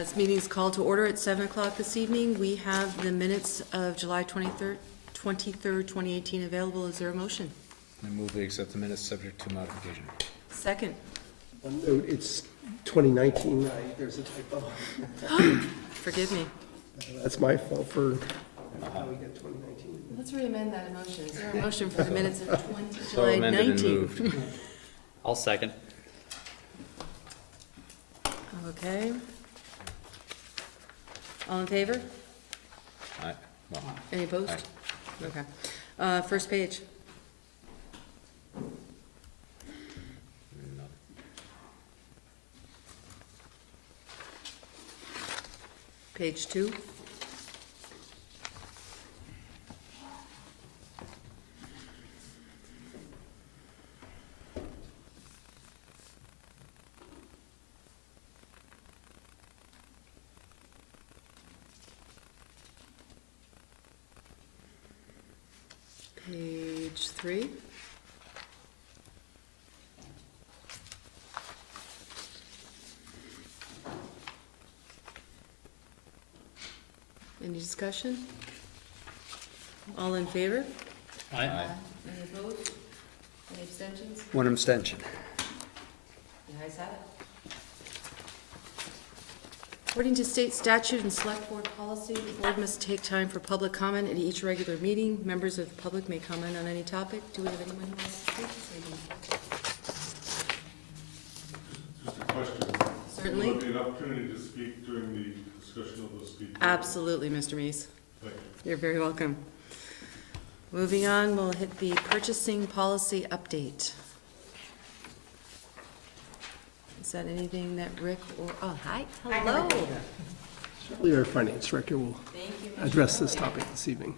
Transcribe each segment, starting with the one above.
This meeting is called to order at 7 o'clock this evening. We have the minutes of July 23rd, 2018 available. Is there a motion? I move we accept the minutes subject to modification. Second. One note, it's 2019, there's a typo. Forgive me. That's my fault for how we get 2019. Let's re-amend that motion. Is there a motion for the minutes of So July amended and 19? moved. I'll second. Okay. All in favor? Aye. Well, Any opposed? Aye. Okay. First page. no. Page 2. Page 3. Any discussion? All in favor? Aye. Any opposed? Any abstentions? One abstention. The ayes have it. According to state statute and select board policy, the board must take time for public comment at each regular meeting. Members of the public may comment on any topic. Do we have anyone who wants to speak this evening? Just a question. Certainly. Will there be an opportunity to speak during the discussion of the speakers? Absolutely, Mr. Meese. Thank you. You're very welcome. Moving on, we'll hit the purchasing policy update. Is that anything that Rick or, oh, hi, hello. Shirley, our finance director, will Thank you, Ms. address this Shirley. topic this evening.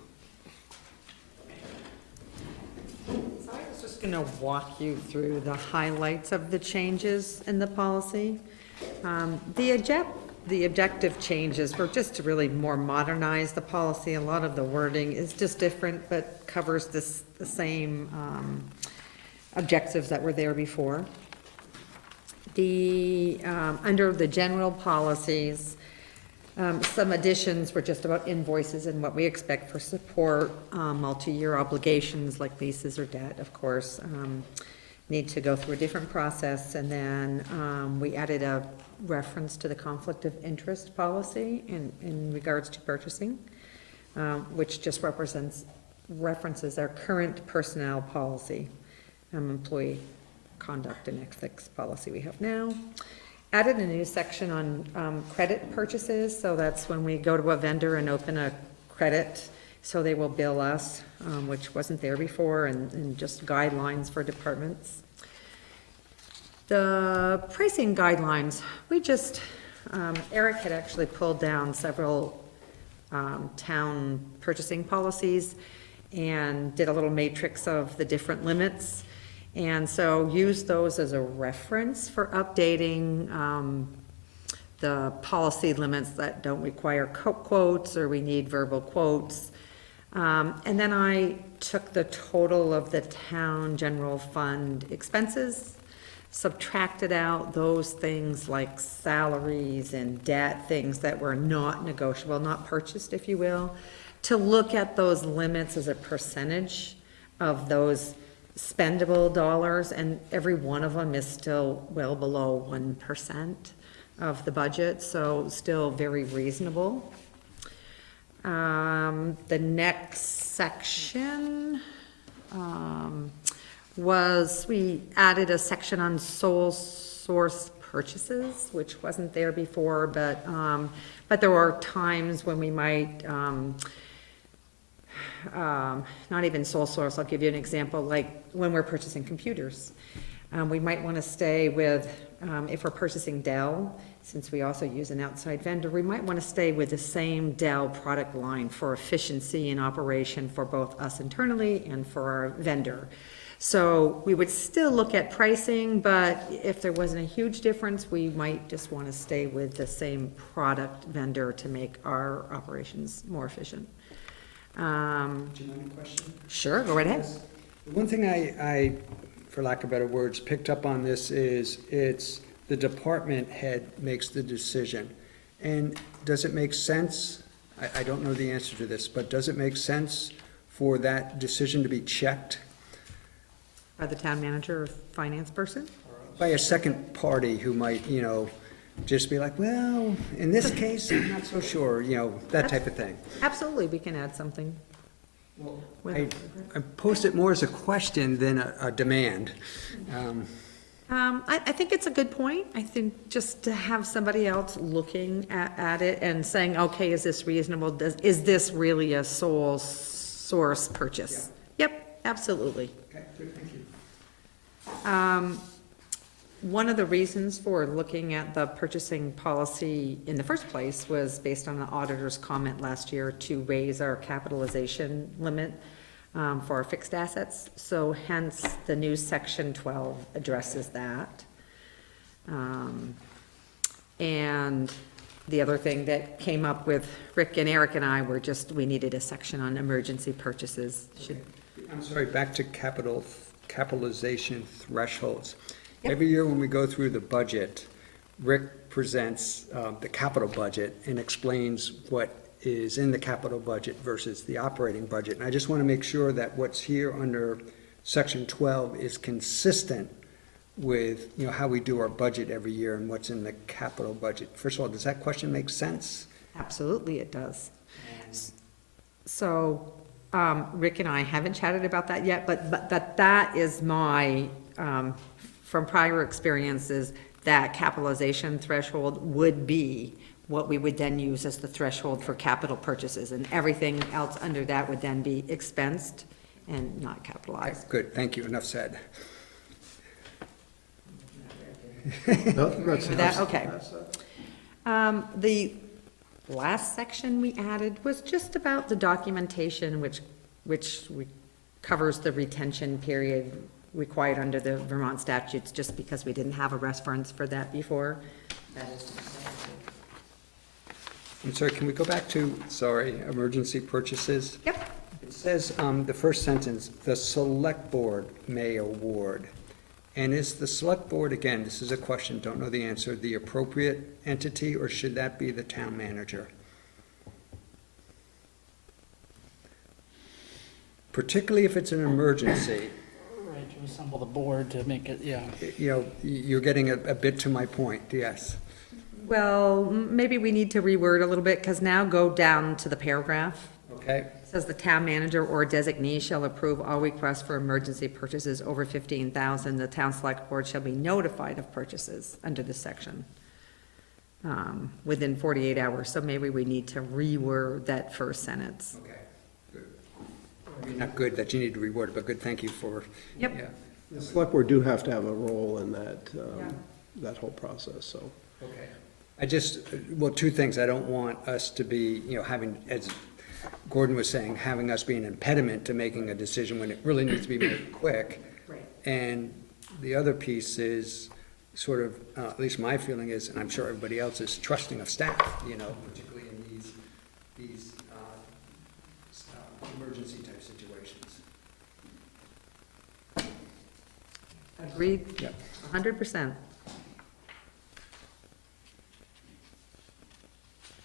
So I was just going to walk you through the highlights of the changes in the policy. The objective changes were just to really more modernize the policy. A lot of the wording is just different, but covers the same objectives that were there before. Under the general policies, some additions were just about invoices and what we expect for support, multi-year obligations like leases or debt, of course, need to go through a different process. And then we added a reference to the conflict of interest policy in regards to purchasing, which just references our current personnel policy, employee conduct and ethics policy we have now. Added a new section on credit purchases, so that's when we go to a vendor and open a credit, so they will bill us, which wasn't there before, and just guidelines for departments. The pricing guidelines, we just, Eric had actually pulled down several town purchasing policies and did a little matrix of the different limits. And so use those as a reference for updating the policy limits that don't require quotes or we need verbal quotes. And then I took the total of the town general fund expenses, subtracted out those things like salaries and debt, things that were not negotiable, not purchased, if you will, to look at those limits as a percentage of those spendable dollars, and every one of them is still well below 1% of the budget, so still very reasonable. The next section was, we added a section on sole source purchases, which wasn't there before, but there were times when we might, not even sole source, I'll give you an example, like when we're purchasing computers. We might want to stay with, if we're purchasing Dell, since we also use an outside vendor, we might want to stay with the same Dell product line for efficiency and operation for both us internally and for our vendor. So we would still look at pricing, but if there wasn't a huge difference, we might just want to stay with the same product vendor to make our operations more efficient. Do you have any question? Sure, go right ahead. One thing I, for lack of better words, picked up on this is it's the department head makes the decision. And does it make sense, I don't know the answer to this, but does it make sense for that decision to be checked By the town manager or finance person? by a second party who might, just be like, well, in this case, I'm not so sure, that type of thing? Absolutely, we can add something. I post it more as a question than a demand. I think it's a good point. I think just to have somebody else looking at it and saying, okay, is this reasonable? Is this really a sole source purchase? Yep, absolutely. Okay, good, thank you. One of the reasons for looking at the purchasing policy in the first place was based on the auditor's comment last year to raise our capitalization limit for our fixed assets. So hence, the new section 12 addresses that. And the other thing that came up with Rick and Eric and I were just, we needed a section on emergency purchases. I'm sorry, back to capitalization thresholds. Yep. Every year when we go through the budget, Rick presents the capital budget and explains what is in the capital budget versus the operating budget. And I just want to make sure that what's here under section 12 is consistent with, how we do our budget every year and what's in the capital budget. First of all, does that question make sense? Absolutely, it does. So, Rick and I haven't chatted about that yet, but that is my, from prior experiences, that capitalization threshold would be what we would then use as the threshold for capital purchases, and everything else under that would then be expensed and not Okay, capitalized. good, thank you, enough said. No, that's- With that, okay. The last section we added was just about the documentation, which covers the retention period required under the Vermont statutes, just because we didn't have a reference for that before. I'm sorry, can we go back to, emergency purchases? Yep. It says, the first sentence, the select board may award. And is the select board, again, this is a question, don't know the answer, the appropriate entity, or should that be the town manager? Particularly if it's an emergency, Right, to assemble the board to make it, yeah. you're getting a bit to my point, yes. Well, maybe we need to reword a little bit, because now go down to the paragraph. Okay, It says the town manager or designee shall approve all requests for emergency purchases over 15,000. The town select board shall be notified of purchases under this section within 48 hours. So maybe we need to reword that first sentence. okay, good. I mean, not good that you need to reword it, but good, thank you for. Yep. Yeah. The select board do have to have a role in that, that whole process, so. Okay. I just, well, two things. I don't want us to be, having, as Gordon was saying, having us be an impediment to making a decision when it really needs to be made quick. Right. And the other piece is sort of, at least my feeling is, and I'm sure everybody else is, trusting of staff, particularly in these emergency type situations. Agreed? Yep. 100%.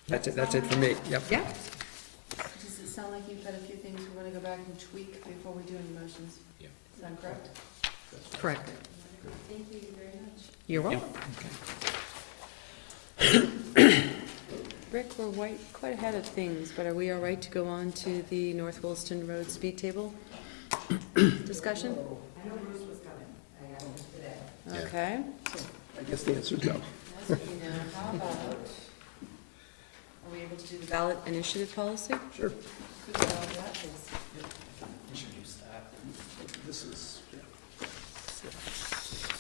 That's it for me, yep. Yeah. Does it sound like you've got a few things we want to go back and tweak before we do any motions? Yeah. Is that correct? Correct. Thank you very much. You're welcome. Rick, we're quite ahead of things, but are we all right to go on to the North Williston Road speed table discussion? I know Bruce was coming. I got him today. Yeah. Okay. I guess the answer is no. How about, are we able to do the ballot initiative policy? Sure. Could we all do that, please? This is,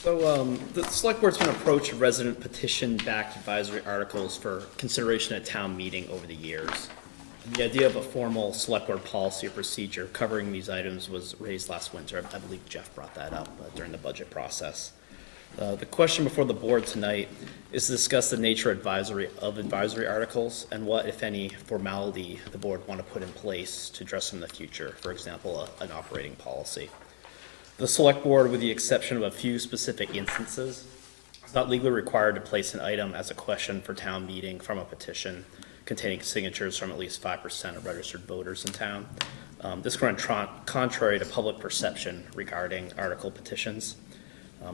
So, the select board's been approached resident petition-backed advisory articles for consideration at town meeting over the years. The idea of a formal select board policy or procedure covering these items was raised last winter. I believe Jeff brought that up during the budget process. The question before the board tonight is to discuss the nature of advisory articles and what, if any, formality the board want to put in place to address them in the future, for example, an operating policy. The select board, with the exception of a few specific instances, It's not legally required to place an item as a question for town meeting from a petition containing signatures from at least 5% of registered voters in town. This runs contrary to public perception regarding article petitions.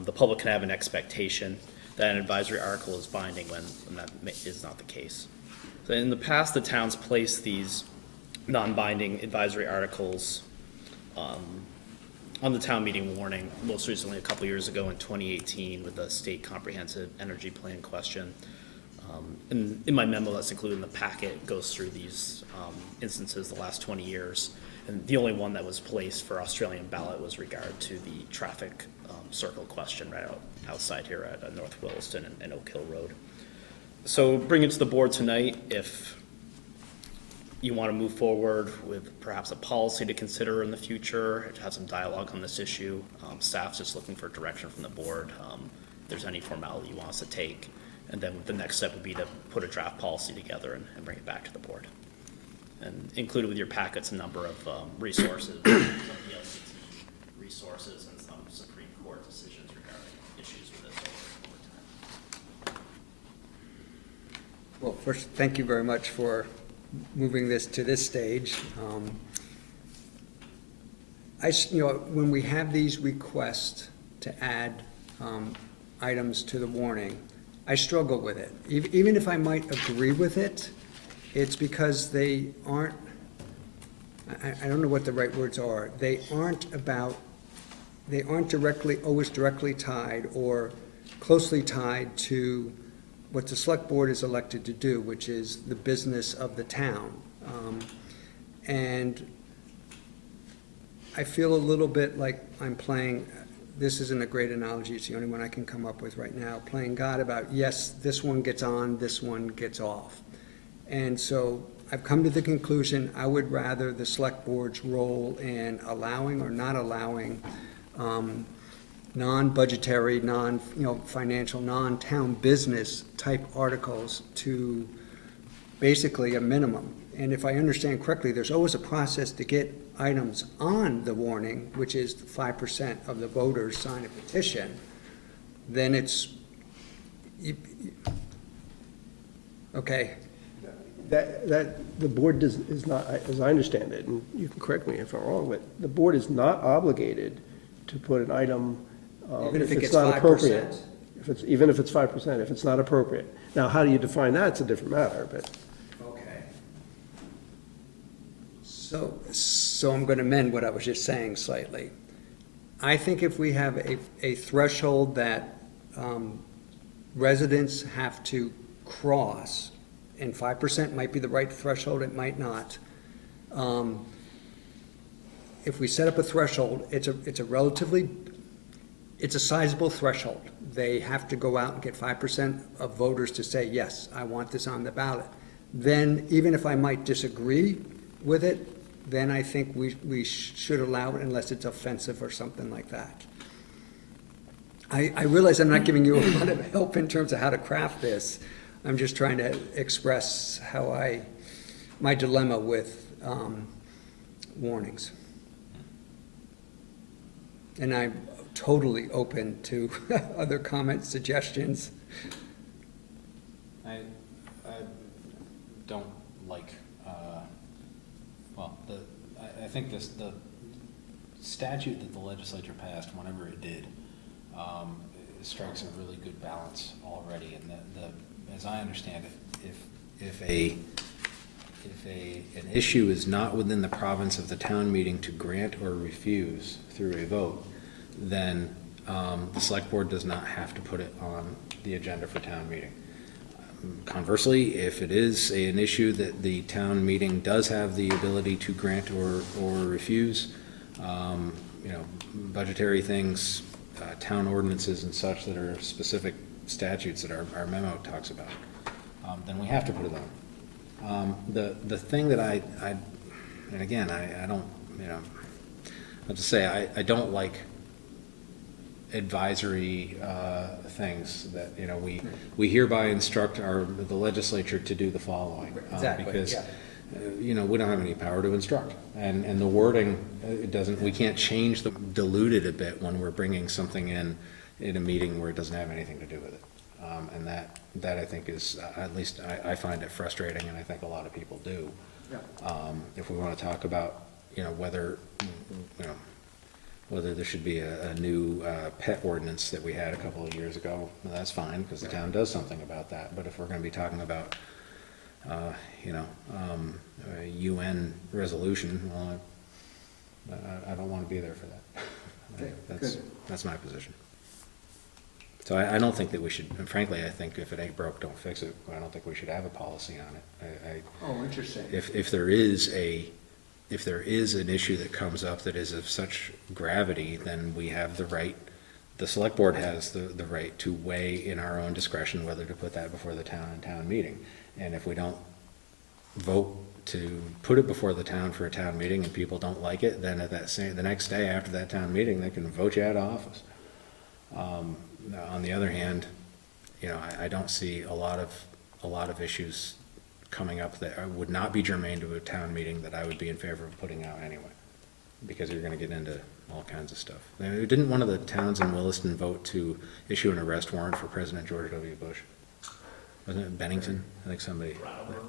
The public can have an expectation that an advisory article is binding when that is not the case. So in the past, the town's placed these non-binding advisory articles on the town meeting warning, most recently a couple years ago in 2018 with the state comprehensive energy plan question. And in my memo that's included in the packet, it goes through these instances the last 20 years. And the only one that was placed for Australian ballot was regard to the traffic circle question right outside here at North Williston and Oak Hill Road. So bring it to the board tonight if you want to move forward with perhaps a policy to consider in the future, to have some dialogue on this issue. Staff's just looking for direction from the board. If there's any formality you want us to take. And then the next step would be to put a draft policy together and bring it back to the board. And included with your packets a number of resources, some of the LCT resources and some Supreme Court decisions regarding issues with this over time. Well, first, thank you very much for moving this to this stage. When we have these requests to add items to the warning, I struggle with it. Even if I might agree with it, it's because they aren't, I don't know what the right words are. They aren't always directly tied or closely tied to what the select board is elected to do, which is the business of the town. And I feel a little bit like I'm playing, this isn't a great analogy, it's the only one I can come up with right now, playing God about, yes, this one gets on, this one gets off. And so I've come to the conclusion, I would rather the select board's role in allowing or not allowing non-budgetary, financial, non-town business type articles to basically a minimum. And if I understand correctly, there's always a process to get items on the warning, which is 5% of the voters sign a petition, then it's, okay. That, the board is not, as I understand it, and you can correct me if I'm wrong, but the board is not obligated to put an item, Even if it it's gets not 5%. appropriate. Even if it's 5%, if it's not appropriate. Now, how do you define that? It's a different matter, but. Okay. So I'm gonna amend what I was just saying slightly. I think if we have a threshold that residents have to cross, and 5% might be the right threshold, it might not. If we set up a threshold, it's a sizable threshold. They have to go out and get 5% of voters to say, yes, I want this on the ballot. Then, even if I might disagree with it, then I think we should allow it unless it's offensive or something like that. I realize I'm not giving you a lot of help in terms of how to craft this. I'm just trying to express my dilemma with warnings. And I'm totally open to other comments, suggestions. I don't like, I think the statute that the legislature passed, whenever it did, strikes a really good balance already, and as I understand it, if an issue is not within the province of the town meeting to grant or refuse through a vote, then the select board does not have to put it on the agenda for town meeting. Conversely, if it is an issue that the town meeting does have the ability to grant or refuse, budgetary things, town ordinances and such that are specific statutes that our memo talks about, then we have to put it on. The thing that and again, I don't, I have to say, I don't like advisory things that, we hereby instruct the legislature to do the following. Exactly, because, yeah. we don't have any power to instruct. And the wording, we can't dilute it a bit when we're bringing something in a meeting where it doesn't have anything to do with it. And that I think is, at least I find it frustrating, and I think a lot of people do. If we want to talk about, whether, whether there should be a new pet ordinance that we had a couple of years ago, well, that's fine, because the town does something about that. But if we're going to be talking about, a UN resolution, well, I don't want to be there for that. Okay, That's my position. So I don't think that we should, and frankly, I think if it ain't broke, don't fix it. I don't think we should have a policy on it. Oh, interesting. If there is an issue that comes up that is of such gravity, then we have the right, the select board has the right to weigh in our own discretion whether to put that before the town meeting. And if we don't vote to put it before the town for a town meeting and people don't like it, then the next day after that town meeting, they can vote you out of office. On the other hand, I don't see a lot of issues coming up that would not be germane to a town meeting that I would be in favor of putting out anyway, because you're gonna get into all kinds of stuff. Didn't one of the towns in Williston vote to issue an arrest warrant for President George W. Bush? Wasn't it Bennington? I think somebody.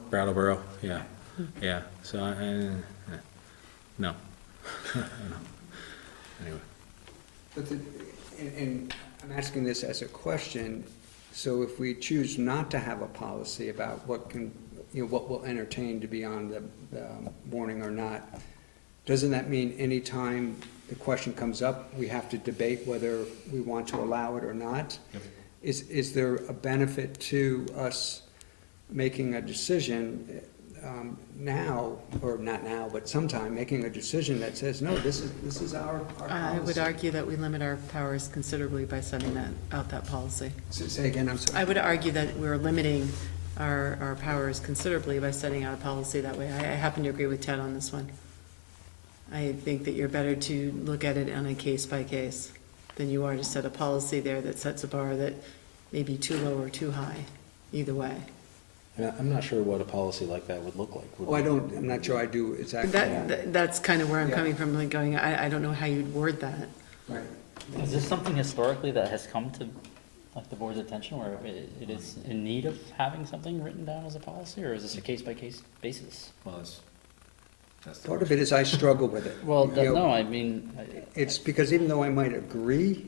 Brattleboro, yeah. Yeah, so no. Anyway. But and I'm asking this as a question, so if we choose not to have a policy about what we'll entertain to be on the warning or not, doesn't that mean any time the question comes up, we have to debate whether we want to allow it or not? Yep. Is there a benefit to us making a decision now, or not now, but sometime, making a decision that says, no, this is our policy? I would argue that we limit our powers considerably by sending that policy. Say again, I'm sorry. I would argue that we're limiting our powers considerably by setting out a policy that way. I happen to agree with Ted on this one. I think that you're better to look at it on a case by case than you are to set a policy there that sets a bar that may be too low or too high, either way. And I'm not sure what a policy like that would look like. Oh, I'm not sure I do exactly. That's kind of where I'm Yeah. coming from, like going, I don't know how you'd word that. Right. Is this something historically that has come to like the board's attention where it is in need of having something written down as a policy, or is this a case-by-case basis? Well, that's the Part of it is I struggle with it. Well, You know, no, I mean, It's because even though I might agree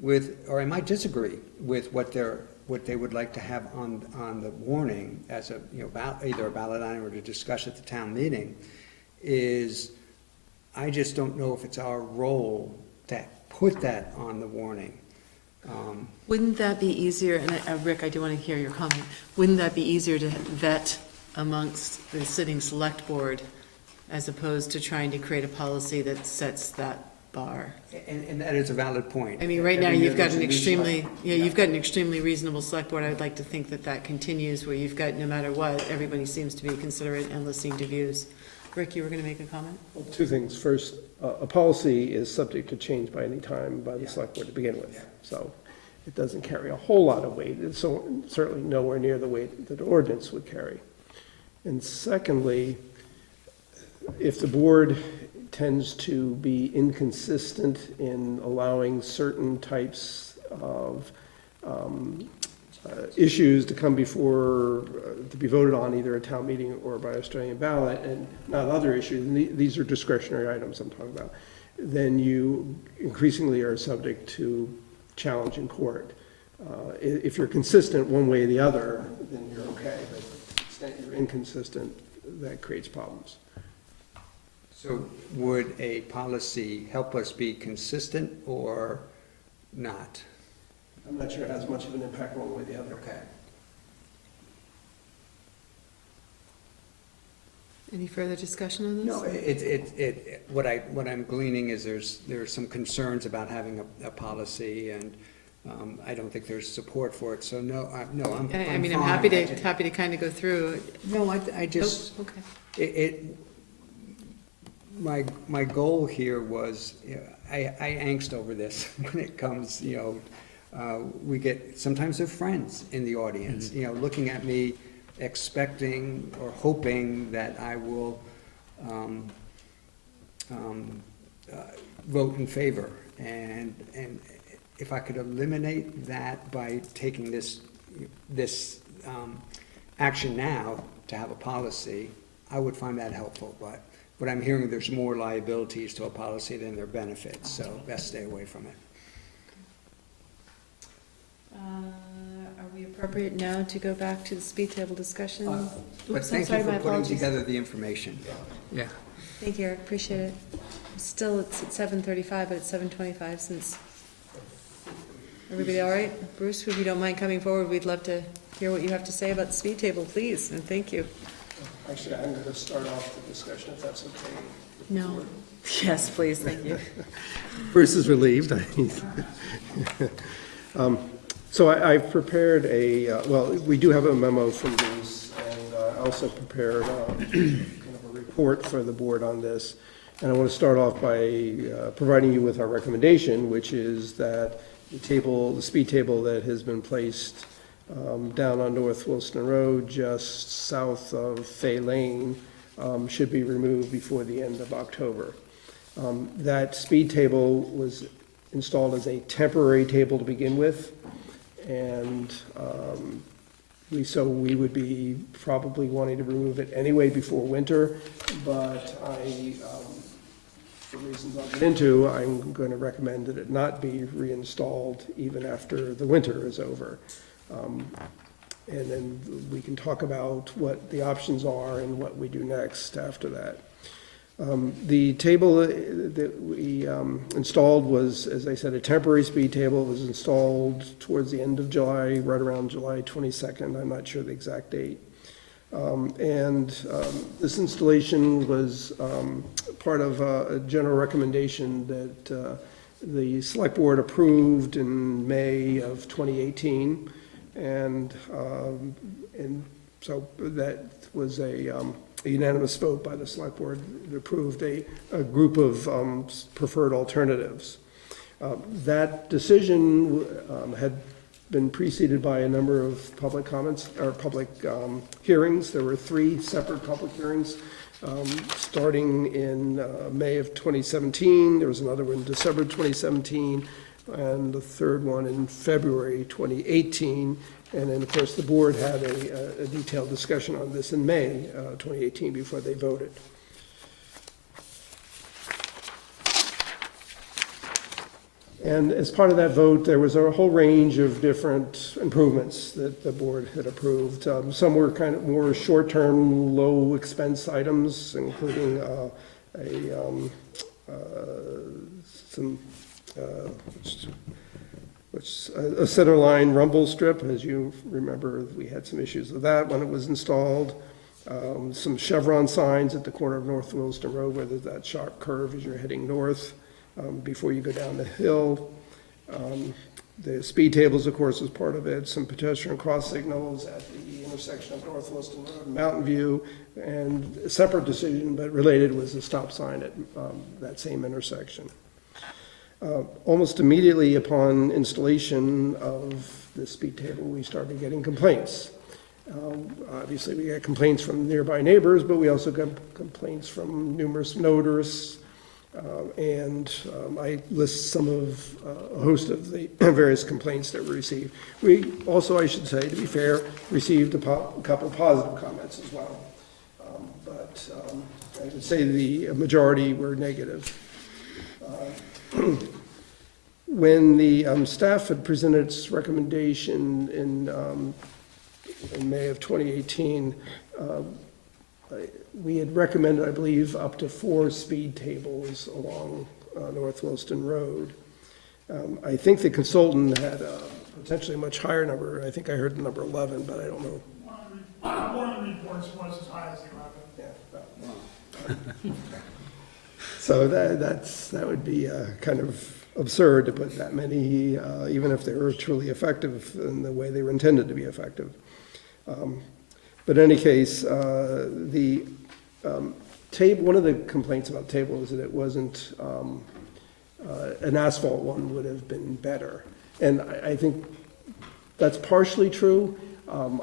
with, or I might disagree with what they would like to have on the warning as a, either a ballot item or to discuss at the town meeting, is I just don't know if it's our role to put that on the warning. Wouldn't that be easier, and Rick, I do want to hear your comment, wouldn't that be easier to vet amongst the sitting select board as opposed to trying to create a policy that sets that bar? And that is a valid point. I mean, right now, Every year you've got there's an a new extremely, select- you've got an extremely reasonable select board. I would like to think that continues, where you've got, no matter what, everybody seems to be considerate and listening to views. Rick, you were gonna make a comment? Well, two things. First, a policy is subject to change by any time by the select board to begin with. So it doesn't carry a whole lot of weight. It's certainly nowhere near the weight that an ordinance would carry. And secondly, if the board tends to be inconsistent in allowing certain types of issues to come before, to be voted on either at town meeting or by Australian ballot, and not other issues, and these are discretionary items I'm talking about, then you increasingly are subject to challenge in court. If you're consistent one way or the other, then you're okay, but to the extent you're inconsistent, that creates problems. So would a policy help us be consistent or not? I'm not sure it has much of an impact one way or the other. Okay. Any further discussion on this? No, what I'm gleaning is there's some concerns about having a policy, and I don't think there's support for it, so no, I'm I mean, I'm fine. happy to kind of go through. No, I just, Oh, okay. my goal here was, I angst over this when it comes, we get, sometimes they're friends in the audience, looking at me, expecting or hoping that I will vote in favor. And if I could eliminate that by taking this, this action now to have a policy, I would find that helpful, but what I'm hearing, there's more liabilities to a policy than there are benefits, so best stay away from it. Are we appropriate now to go back to the speed table discussion? But Oops, I'm thank sorry, you my for putting apologies. together the information. Yeah. Thank you, Eric, appreciate it. Still, it's at 7:35, but it's 7:25 since. Everybody all right? Bruce, if you don't mind coming forward, we'd love to hear what you have to say about the speed table, please, and thank you. Actually, I'm going to start off the discussion, if that's okay. No. Yes, please, thank you. Bruce is relieved. So I've prepared well, we do have a memo from Bruce, and I also prepared kind of a report for the board on this. And I want to start off by providing you with our recommendation, which is that the speed table that has been placed down on North Williston Road, just south of Fay Lane, should be removed before the end of October. That speed table was installed as a temporary table to begin with, and so we would be probably wanting to remove it anyway before winter, but for reasons I'll get into, I'm going to recommend that it not be reinstalled even after the winter is over. And then we can talk about what the options are and what we do next after that. The table that we installed was, as I said, a temporary speed table. It was installed towards the end of July, right around July 22nd. I'm not sure the exact date. This installation was part of a general recommendation that the select board approved in May of 2018. And so that was a unanimous vote by the select board that approved a group of preferred alternatives. That decision had been preceded by a number of public comments, or public hearings. There were 3 separate public hearings, starting in May of 2017. There was another one in December 2017, and the third one in February 2018. And then, of course, the board had a detailed discussion on this in May 2018 before they voted. And as part of that vote, there was a whole range of different improvements that the board had approved. Some were kind of more short-term, low-expense items, including a centerline rumble strip. As you remember, we had some issues with that when it was installed. Some chevron signs at the corner of North Williston Road, where there's that sharp curve as you're heading north before you go down the hill. The speed tables, of course, was part of it. Some pedestrian cross signals at the intersection of North Williston Road and Mountain View. And a separate decision, but related, was a stop sign at that same intersection. Almost immediately upon installation of the speed table, we started getting complaints. Obviously, we got complaints from nearby neighbors, but we also got complaints from numerous motorists. I list some of a host of the various complaints that were received. We also, I should say, to be fair, received a couple of positive comments as well. But I would say the majority were negative. When the staff had presented its recommendation in May of 2018, we had recommended, I believe, up to 4 speed tables along North Williston Road. I think the consultant had a potentially much higher number. I think I heard the number 11, but I don't know. One of the reports was as high as 11. Yeah. So that would be kind of absurd to put that many, even if they were truly effective in the way they were intended to be effective. But in any case, the table, one of the complaints about the table is that it wasn't, an asphalt one would have been better. And I think that's partially true.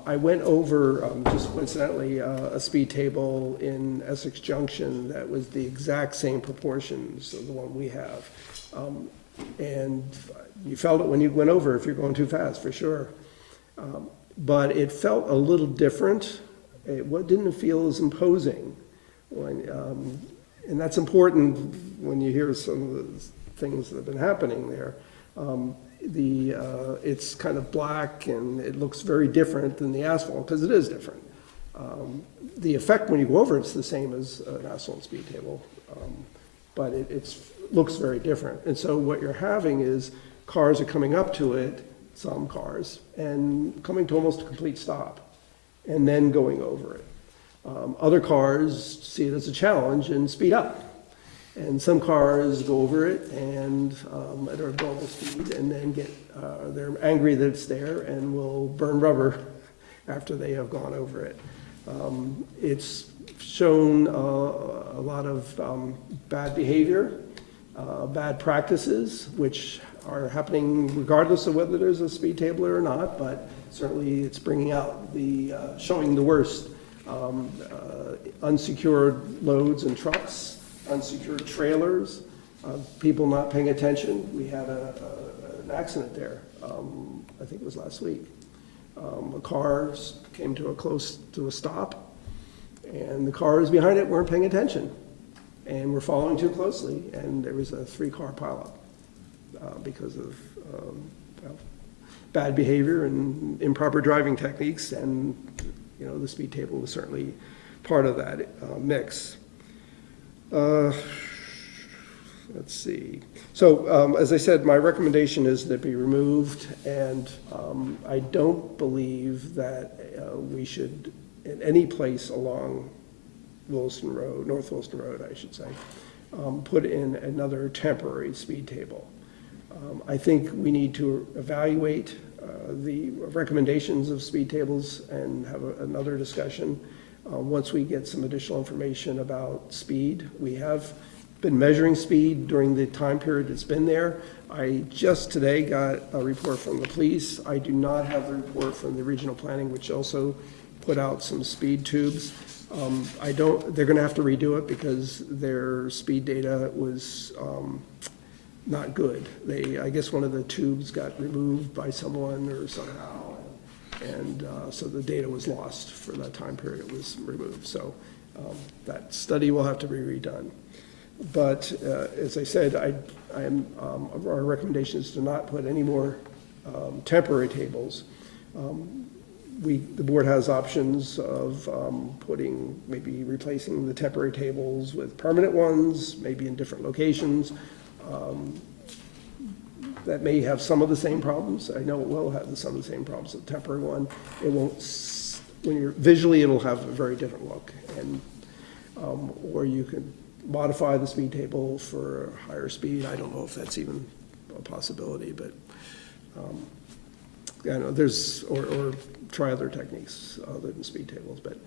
I went over, just coincidentally, a speed table in Essex Junction that was the exact same proportions of the one we have. And you felt it when you went over if you're going too fast, for sure. but it felt a little different. Didn't feel as imposing. And that's important when you hear some of the things that have been happening there. It's kind of black and it looks very different than the asphalt, because it is different. The effect when you go over it's the same as an asphalt speed table, but it looks very different. And so what you're having is cars are coming up to it, some cars, and coming to almost a complete stop, and then going over it. Other cars see it as a challenge and speed up. And some cars go over it and at a normal speed and then they're angry that it's there and will burn rubber after they have gone over it. It's shown a lot of bad behavior, bad practices, which are happening regardless of whether there's a speed table or not, but certainly it's bringing out showing the worst. Unsecured loads and trucks, unsecured trailers, people not paying attention. We had an accident there, I think it was last week. A car came to a stop, and the cars behind it weren't paying attention and were following too closely, and there was a 3-car pileup because of bad behavior and improper driving techniques, and the speed table was certainly part of that mix. Let's see. So as I said, my recommendation is that it be removed, and I don't believe that we should, in any place along Williston Road, North Williston Road, I should say, put in another temporary speed table. I think we need to evaluate the recommendations of speed tables and have another discussion once we get some additional information about speed. We have been measuring speed during the time period it's been there. I just today got a report from the police. I do not have the report from the regional planning, which also put out some speed tubes. They're gonna have to redo it because their speed data was not good. I guess one of the tubes got removed by someone or somehow, and so the data was lost for that time period it was removed. So that study will have to be redone. But as I said, our recommendation is to not put any more temporary tables. The board has options of maybe replacing the temporary tables with permanent ones, maybe in different locations. That may have some of the same problems. I know it will have some of the same problems with the temporary one. It won't, visually it'll have a very different look. And or you can modify the speed table for higher speed. I don't know if that's even a possibility, but I know or try other techniques other than speed tables. But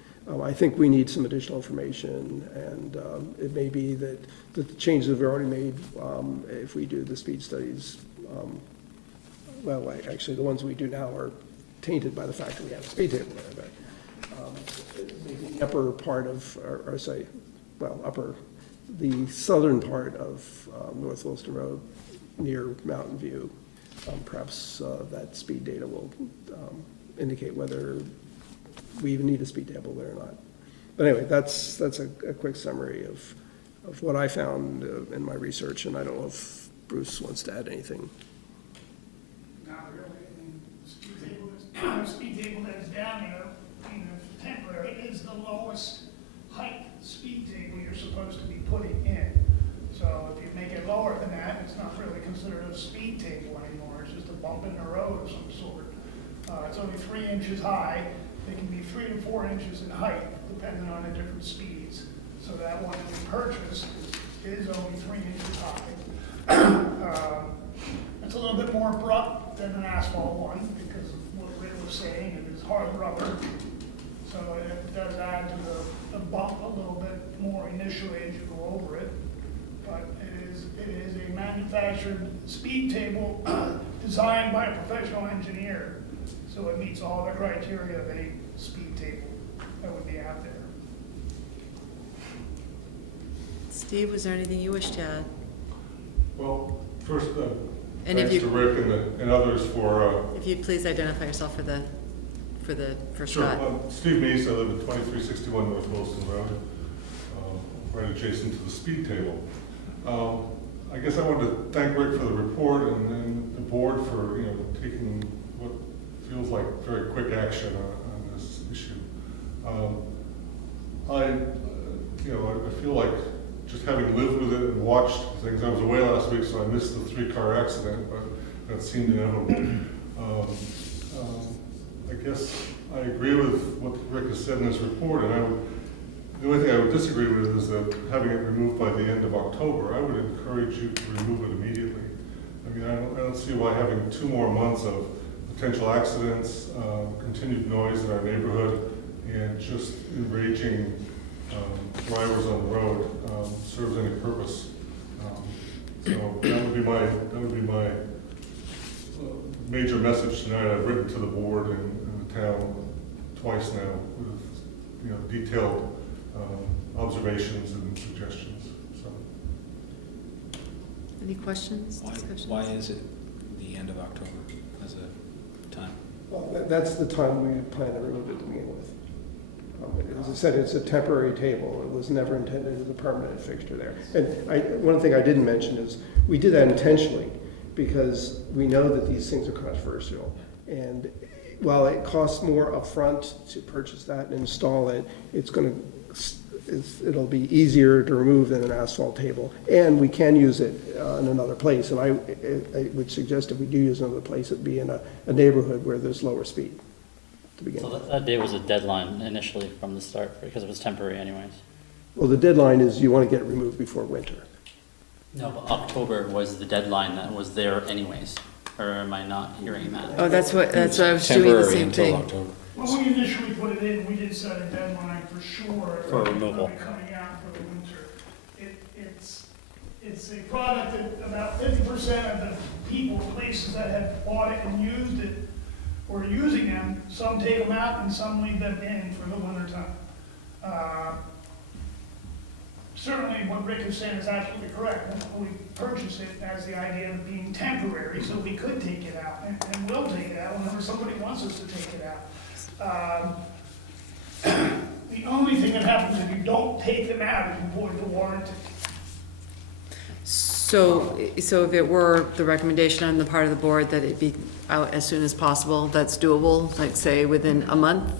I think we need some additional information, and it may be that the changes that we've already made, if we do the speed studies, actually the ones we do now are tainted by the fact that we have a speed table there, but maybe the upper part of, the southern part of North Williston Road near Mountain View, perhaps that speed data will indicate whether we even need a speed table there or not. But anyway, that's a quick summary of what I found in my research, and I don't know if Bruce wants to add anything. Not really. I mean, the speed table that's down there, even if it's temporary, is the lowest height speed table you're supposed to be putting in. So if you make it lower than that, it's not really considered a speed table anymore. It's just a bump in the road of some sort. It's only 3 inches high. They can be 3 to 4 inches in height, depending on the different speeds. So that one we purchased is only 3 inches high. It's a little bit more abrupt than an asphalt one because of what Rick was saying, it is hard rubber. So it does add to the bump a little bit more initially as you go over it. But it is a manufactured speed table designed by a professional engineer. So it meets all the criteria of any speed table that would be out there. Steve, was there anything you wish to add? Well, first, And if thanks to you- Rick and others for, If you'd please identify yourself for the for Sure. Scott. Steve Meese, I live at 2361 North Williston Road, right adjacent to the speed table. I guess I wanted to thank Rick for the report and the board for, taking what feels like very quick action on this issue. I feel like just having lived with it and watched things, I was away last week, so I missed the 3-car accident, but that seemed inevitable. I guess I agree with what Rick has said in his report, and the only thing I would disagree with is that having it removed by the end of October. I would encourage you to remove it immediately. I mean, I don't see why having 2 more months of potential accidents, continued noise in our neighborhood, and just enraging drivers on the road serves any purpose. So that would be my major message tonight. I've written to the board and the town twice now with detailed observations and suggestions. So. Any questions, discussions? Why is it the end of October as a time? Well, that's the time we plan to remove it to begin with. As I said, it's a temporary table. It was never intended as a permanent fixture there. And one thing I didn't mention is we did that intentionally because we know that these things are controversial. And while it costs more upfront to purchase that and install it, it'll be easier to remove than an asphalt table. And we can use it in another place. And I would suggest if we do use another place, it'd be in a neighborhood where there's lower speed to begin So with. that day was a deadline initially from the start, because it was temporary anyways. Well, the deadline is you want to get it removed before winter. No, but October was the deadline that was there anyways, or am I not hearing that? Oh, that's what I was doing the Temporary same until thing. October. When we initially put it in, we did set a deadline for sure. For removal. Coming out for the winter. It's a product that about 50% of the people, places that have bought it and used it, or using them, some take them out and some leave them in for the winter time. Certainly what Rick is saying is absolutely correct. We purchased it as the idea of being temporary, so we could take it out, and will take it out whenever somebody wants us to take it out. The only thing that happens if you don't take them out is you void the warranty. So if it were the recommendation on the part of the board that it be out as soon as possible, that's doable, like say within a month,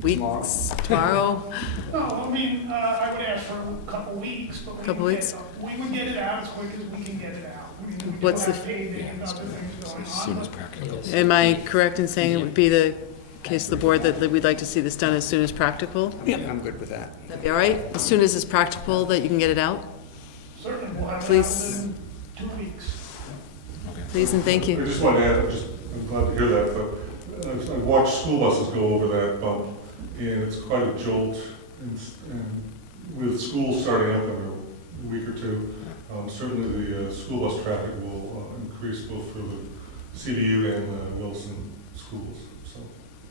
weeks, tomorrow? No, I mean, I would ask for a couple weeks, but Couple weeks? We would get it out as quick as we can get it out. I mean, we do What's the have paving and other things going As soon on, as but practical. Am I correct in saying it would be the case of the board that we'd like to see this done as soon as practical? I'm good with that. That'd be all right? As soon as it's practical that you can get it out? certainly we'll have it out Please. within 2 weeks. Please and thank I you. just wanted to add, I'm glad to hear that, but I've watched school buses go over that bump, and it's quite a jolt. And with school starting up in a week or two, certainly the school bus traffic will increase both for the CDU and the Wilson schools. So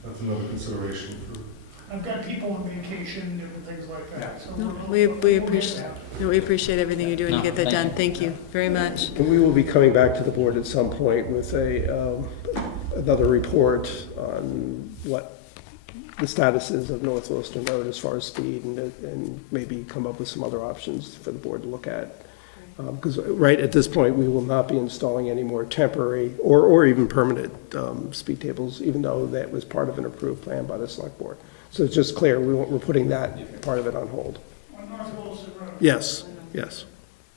that's another consideration for. I've got people on vacation and different things like that, so. No, we'll we get it appreciate, out. no, we appreciate everything you're doing to No, get that thank done. you. Thank you very much. And we will be coming back to the board at some point with another report on what the status is of North Williston Road as far as speed and maybe come up with some other options for the board to look at. Because right at this point, we will not be installing any more temporary or even permanent speed tables, even though that was part of an approved plan by the select board. So it's just clear, we're putting that part of it on hold. On North Wilson Road. Yes, yes.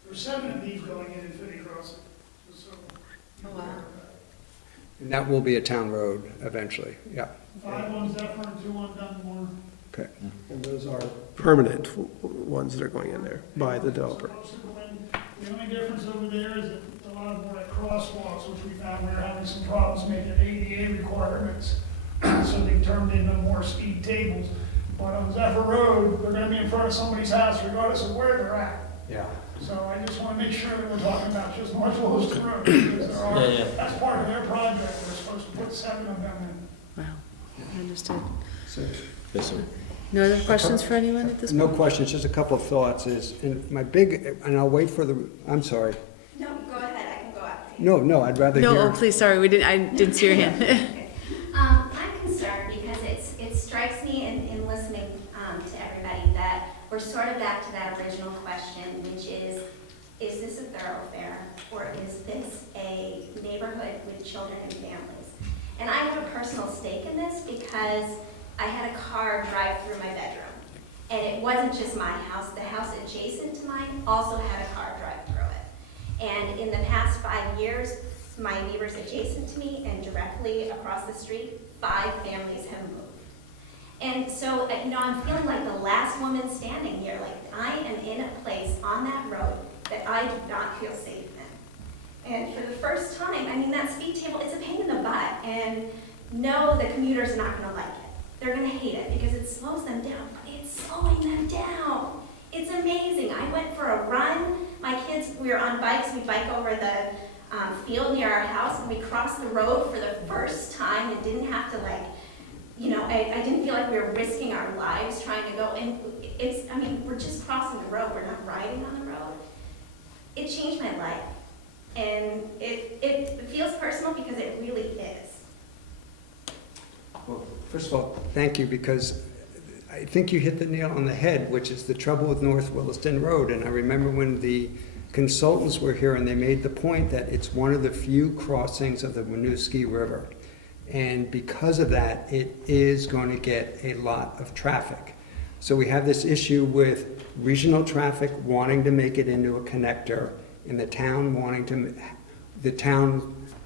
There's 7 of these going in Infinity Crossing. So, And that will be a town road eventually, yeah. 5 on Zephyr and 2 on Dunmore. Okay. And those are permanent ones that are going in there by the developer. Supposed to go in. The only difference over there is that a lot of more at crosswalks, which we found we were having some problems making ADA requirements. So they turned into more speed tables. But on Zephyr Road, they're gonna be in front of somebody's house regardless of where they're at. Yeah. So I just wanna make sure that we're talking about just North Williston Road, because there are, Yeah. that's part of their project, we're supposed to put 7 of them in. Wow, understood. Yes, sir. No other questions for anyone at this No point? questions, just a couple of thoughts is, and my big, and I'll wait for the, I'm sorry. No, go ahead, I can go after you. No, I'd rather No, oh, hear. please, sorry, I didn't see your hand. Okay. I'm concerned because it's we're sort of back to that original question, which is this a thoroughfare, or is this a neighborhood with children and families? And I have a personal stake in this because I had a car drive through my bedroom. And it wasn't just my house, the house adjacent to mine also had a car drive through it. And in the past 5 years, my neighbors adjacent to me and directly across the street, 5 families have moved. And so, I'm feeling like the last woman standing here, like I am in a place on that road that I do not feel safe in. And for the first time, that speed table, it's a pain in the butt. And no, the commuters are not gonna like it. They're gonna hate it because it slows them down, but it's slowing them down. It's amazing. I went for a run. My kids, we were on bikes, we bike over the field near our house, and we crossed the road for the first time and didn't have to I didn't feel like we were risking our lives trying to go. And we're just crossing the road. We're not riding on the road. It changed my life. And it feels personal because it really is. Well, first of all, thank you, because I think you hit the nail on the head, which is the trouble with North Williston Road. And I remember when the consultants were here and they made the point that it's one of the few crossings of the Winooski River. And because of that, it is going to get a lot of traffic. So we have this issue with regional traffic wanting to make it into a connector, and the town wanting to,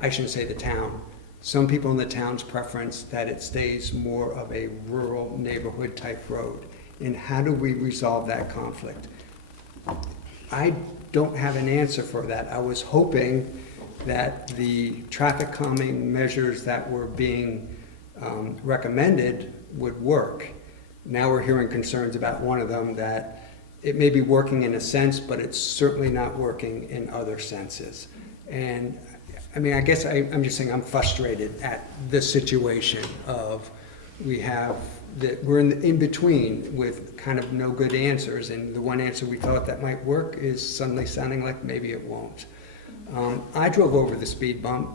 I shouldn't say the town, some people in the town's preference that it stays more of a rural neighborhood type road. And how do we resolve that conflict? I don't have an answer for that. I was hoping that the traffic calming measures that were being recommended would work. Now we're hearing concerns about one of them, that it may be working in a sense, but it's certainly not working in other senses. And I guess I'm just saying I'm frustrated at the situation of we're in between with kind of no good answers, and the one answer we thought that might work is suddenly sounding like maybe it won't. I drove over the speed bump,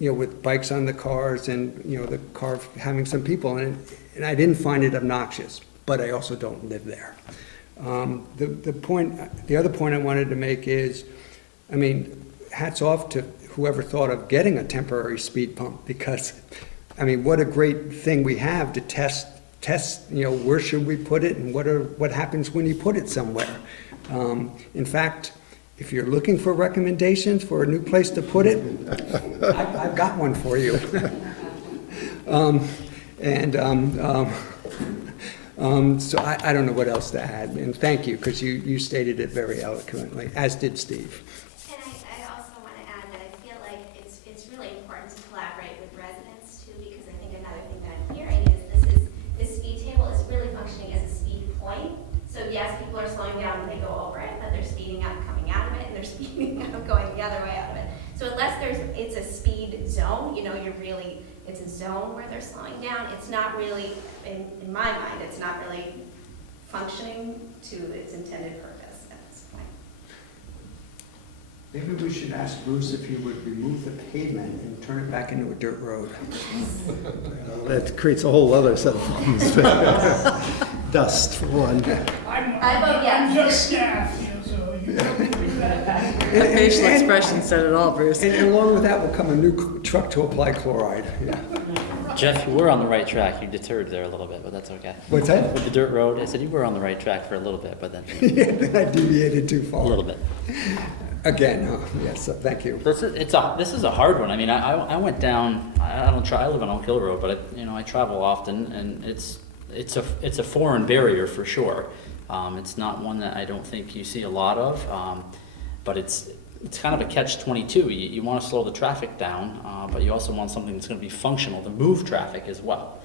with bikes on the cars and, the car having some people in it, and I didn't find it obnoxious, but I also don't live there. The other point I wanted to make is, hats off to whoever thought of getting a temporary speed bump, because, what a great thing we have to test, where should we put it and what happens when you put it somewhere. In fact, if you're looking for recommendations for a new place to put it, I've got one for you. So I don't know what else to add, and thank you, because you stated it very eloquently, as did Steve. And I also want to add that I feel like it's really important to collaborate with residents too, because I think another thing that I'm hearing is this speed table is really functioning as a speed point. So yes, people are slowing down when they go over it, but they're speeding up coming out of it, and they're speeding up going the other way out of it. So unless it's a speed zone, it's a zone where they're slowing down. It's not really, in my mind, it's not really functioning to its intended purpose at this point. Maybe we should ask Bruce if he would remove the pavement and turn it back into a dirt road. That creates a whole other set of problems. Dust, for one. I'm just staff, so you don't do that. The facial expression said it all, Bruce. And along with that will come a new truck to apply chloride. Yeah. Jeff, you were on the right track. You deterred there a little bit, but that's okay. What's that? With the dirt road, I said you were on the right track for a little bit, but then Yeah, then I deviated too a far. little bit. Again, yes, thank you. This is a hard one. I went down. I live on Oak Hill Road, but I travel often, and it's a foreign barrier for sure. It's not one that I don't think you see a lot of, but it's kind of a catch-22. You want to slow the traffic down, but you also want something that's going to be functional to move traffic as well.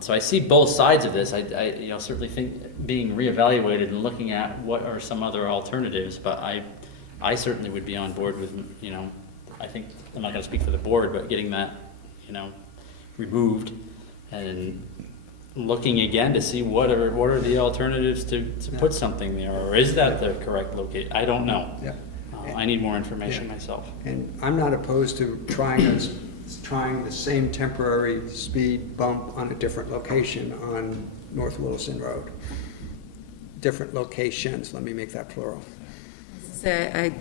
So I see both sides of this. I certainly think being reevaluated and looking at what are some other alternatives, but I certainly would be on board with, I think, I'm not going to speak for the board, but getting that, removed and looking again to see what are the alternatives to put something there, or is that the correct location? I don't know. Yeah. I need more information myself. And I'm not opposed to trying the same temporary speed bump on a different location on North Williston Road. Different locations, let me make that plural. Say,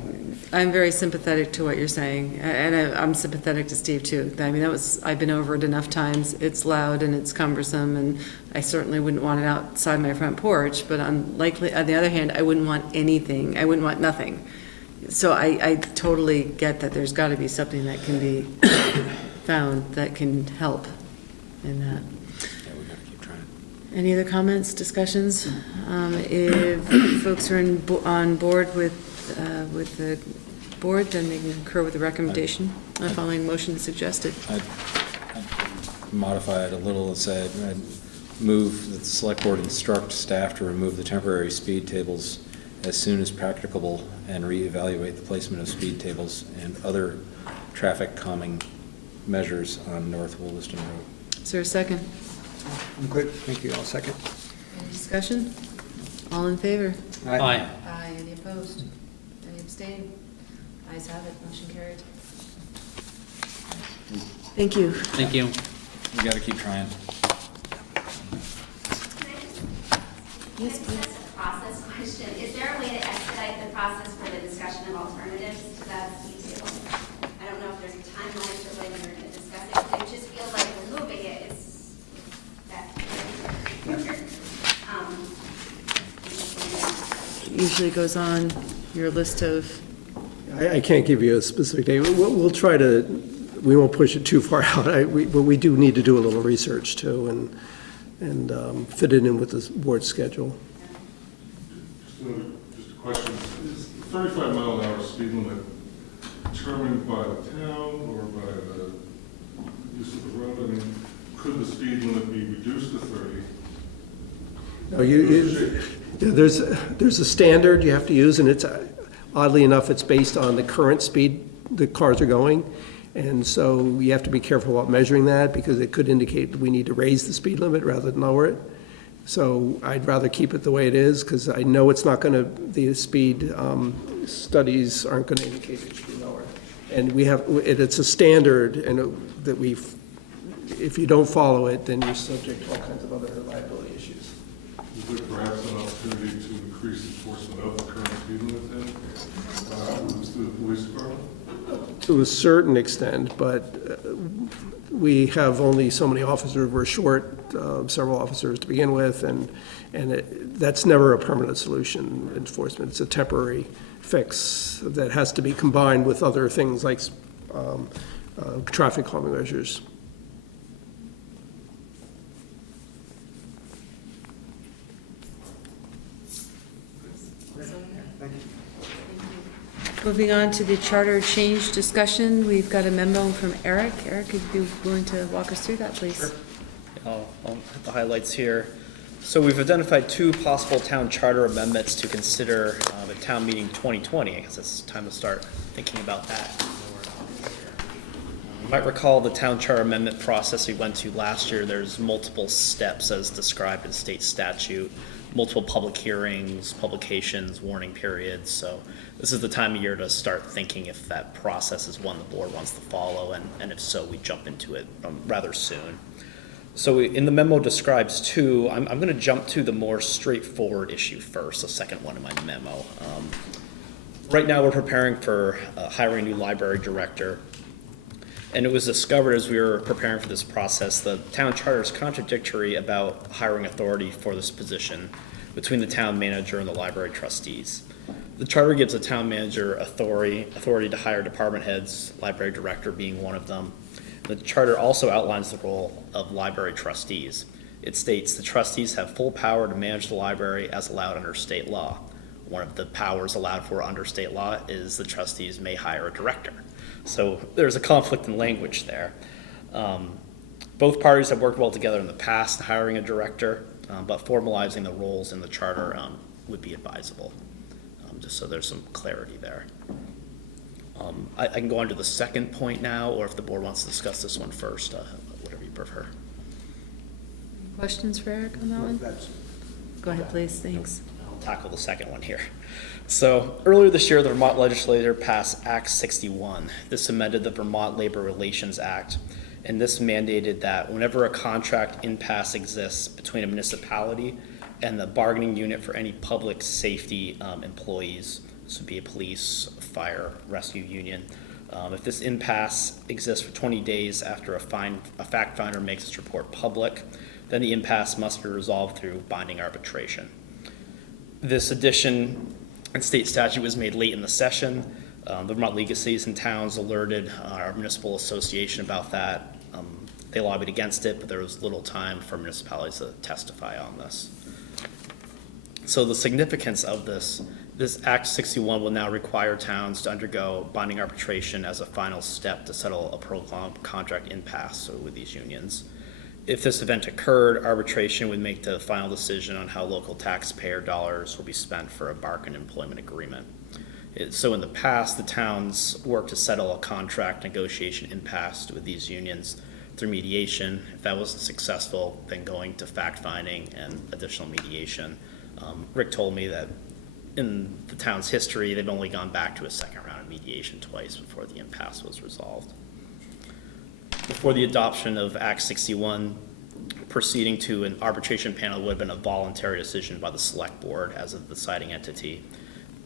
I'm very sympathetic to what you're saying, and I'm sympathetic to Steve too. I mean, I've been over it enough times. It's loud and it's cumbersome, and I certainly wouldn't want it outside my front porch, but on the other hand, I wouldn't want anything. I wouldn't want nothing. So I totally get that there's gotta be something that can be found that can help in that. Yeah, we gotta keep trying. Any other comments, discussions? If folks are on board with the board, then they can concur with the recommendation. Following the motion suggested. I'd modify it a little and say, I'd move that the select board instruct staff to remove the temporary speed tables as soon as practicable and reevaluate the placement of speed tables and other traffic calming measures on North Williston Road. Is there a second? I'm good, thank you, I'll second. Any discussion? All in favor? Aye. Aye. Any opposed? Any abstain? Ayes have it, motion carried. Thank you. Thank you. We gotta keep trying. Yes, please. Just a process question. Is there a way to expedite the process for the discussion of alternatives to that speed table? I don't know if there's a timeline for when you're going to discuss it. It just feels like removing it is that. Usually goes on your list of, I can't give you a specific date. We'll try to, we won't push it too far out. But we do need to do a little research too and fit it in with the board's schedule. Just a question, is the 35-mile-an-hour speed limit determined by the town or by the use of the road? I mean, could the speed limit be reduced to 30? No, there's a standard you have to use, and it's, oddly enough, it's based on the current speed the cars are going. And so you have to be careful about measuring that, because it could indicate that we need to raise the speed limit rather than lower it. So I'd rather keep it the way it is, because I know it's not gonna, the speed studies aren't gonna indicate it should be lower. And we have, it's a standard, and that if you don't follow it, then you're subject to all kinds of other liability issues. Is there perhaps an opportunity to increase enforcement of the current speed limit then, through the police department? To a certain extent, but we have only so many officers. We're short several officers to begin with, and that's never a permanent solution, enforcement. It's a temporary fix that has to be combined with other things like traffic calming measures. moving on to the charter change discussion. We've got a memo from Eric. Eric, if you'd be willing to walk us through that, please. Sure. I'll hit the highlights here. So we've identified two possible town charter amendments to consider at town meeting 2020. I guess it's time to start thinking about that. You might recall the town charter amendment process we went to last year. There's multiple steps as described in state statute, multiple public hearings, publications, warning periods. So this is the time of year to start thinking if that process is one the board wants to follow, and if so, we jump into it rather soon. So in the memo describes two. I'm going to jump to the more straightforward issue first, the second one in my memo. Right now we're preparing for hiring a new library director. And it was discovered as we were preparing for this process, the town charter is contradictory about hiring authority for this position between the town manager and the library trustees. The charter gives the town manager authority to hire department heads, library director being one of them. The charter also outlines the role of library trustees. It states the trustees have full power to manage the library as allowed under state law. One of the powers allowed for under state law is the trustees may hire a director. So there's a conflict in language there. Both parties have worked well together in the past in hiring a director, but formalizing the roles in the charter would be advisable, just so there's some clarity there. I can go on to the second point now, or if the board wants to discuss this one first, whatever you prefer. Questions for Eric on that one? Go ahead, please, thanks. I'll tackle the second one here. So earlier this year, the Vermont legislature passed Act 61. This amended the Vermont Labor Relations Act, And this mandated that whenever a contract impasse exists between a municipality and the bargaining unit for any public safety employees, this would be a police, fire, rescue union, if this impasse exists for 20 days after a fact finder makes its report public, then the impasse must be resolved through binding arbitration. This addition in state statute was made late in the session. The Vermont League of Cities and Towns alerted our municipal association about that. They lobbied against it, but there was little time for municipalities to testify on this. So the significance of this Act 61 will now require towns to undergo binding arbitration as a final step to settle a prolonged contract impasse with these unions. If this event occurred, arbitration would make the final decision on how local taxpayer dollars will be spent for a bargain employment agreement. So in the past, the towns worked to settle a contract negotiation impasse with these unions through mediation. If that wasn't successful, then going to fact-finding and additional mediation. Rick told me that in the town's history, they've only gone back to a second round of mediation twice before the impasse was resolved. Before the adoption of Act 61, proceeding to an arbitration panel would have been a voluntary decision by the select board as a deciding entity,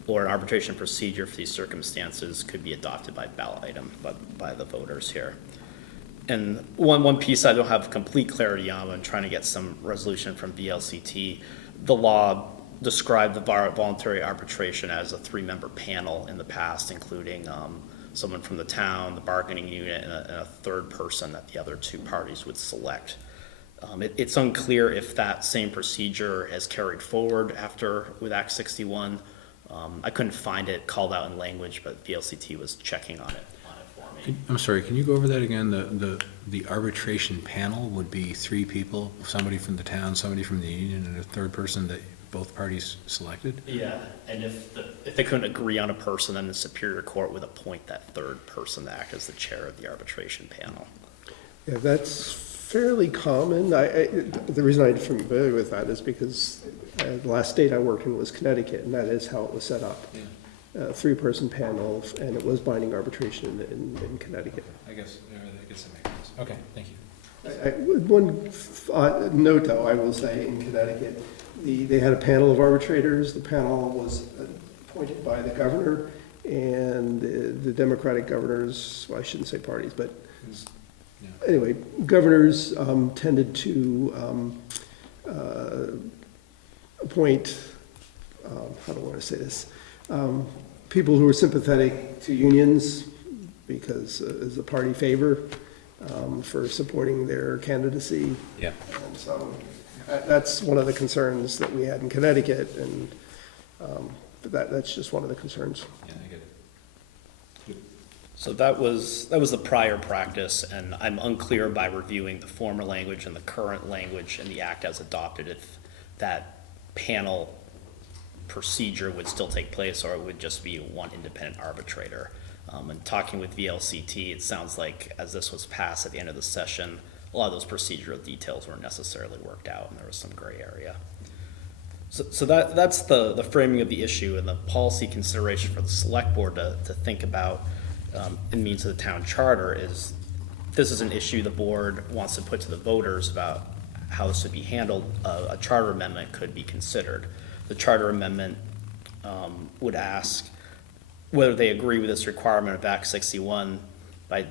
or an arbitration procedure for these circumstances could be adopted by ballot item by the voters here. And one piece I don't have complete clarity on, I'm trying to get some resolution from VLCT. The law described the voluntary arbitration as a 3-member panel in the past, including someone from the town, the bargaining unit, and a third person that the other two parties would select. It's unclear if that same procedure has carried forward with Act 61. I couldn't find it called out in language, but VLCT was checking on it for me. I'm sorry, can you go over that again? The arbitration panel would be 3 people, somebody from the town, somebody from the union, and a third person that both parties selected? Yeah, and if they couldn't agree on a person, then the Superior Court would appoint that third person to act as the chair of the arbitration panel. Yeah, that's fairly common. The reason I'm familiar with that is because the last state I worked in was Connecticut, and that is how it was set up. Yeah. 3-person panel, and it was binding arbitration in Connecticut. I guess that makes sense. Okay, thank you. One note, though, I will say, in Connecticut, they had a panel of arbitrators. The panel was appointed by the governor, and the Democratic governors, well, I shouldn't say parties, but anyway, governors tended to appoint, how do I want to say this, people who were sympathetic to unions because as a party favor for supporting their candidacy. Yeah. And so that's one of the concerns that we had in Connecticut, and that's just one of the concerns. Yeah, I get it. So that was the prior practice, and I'm unclear by reviewing the former language and the current language in the act as adopted if that panel procedure would still take place or it would just be one independent arbitrator. And talking with VLCT, it sounds like as this was passed at the end of the session, a lot of those procedural details weren't necessarily worked out and there was some gray area. So that's the framing of the issue and the policy consideration for the select board to think about in means of the town charter is this is an issue the board wants to put to the voters about how this would be handled. A charter amendment could be considered. The charter amendment would ask whether they agree with this requirement of Act 61 by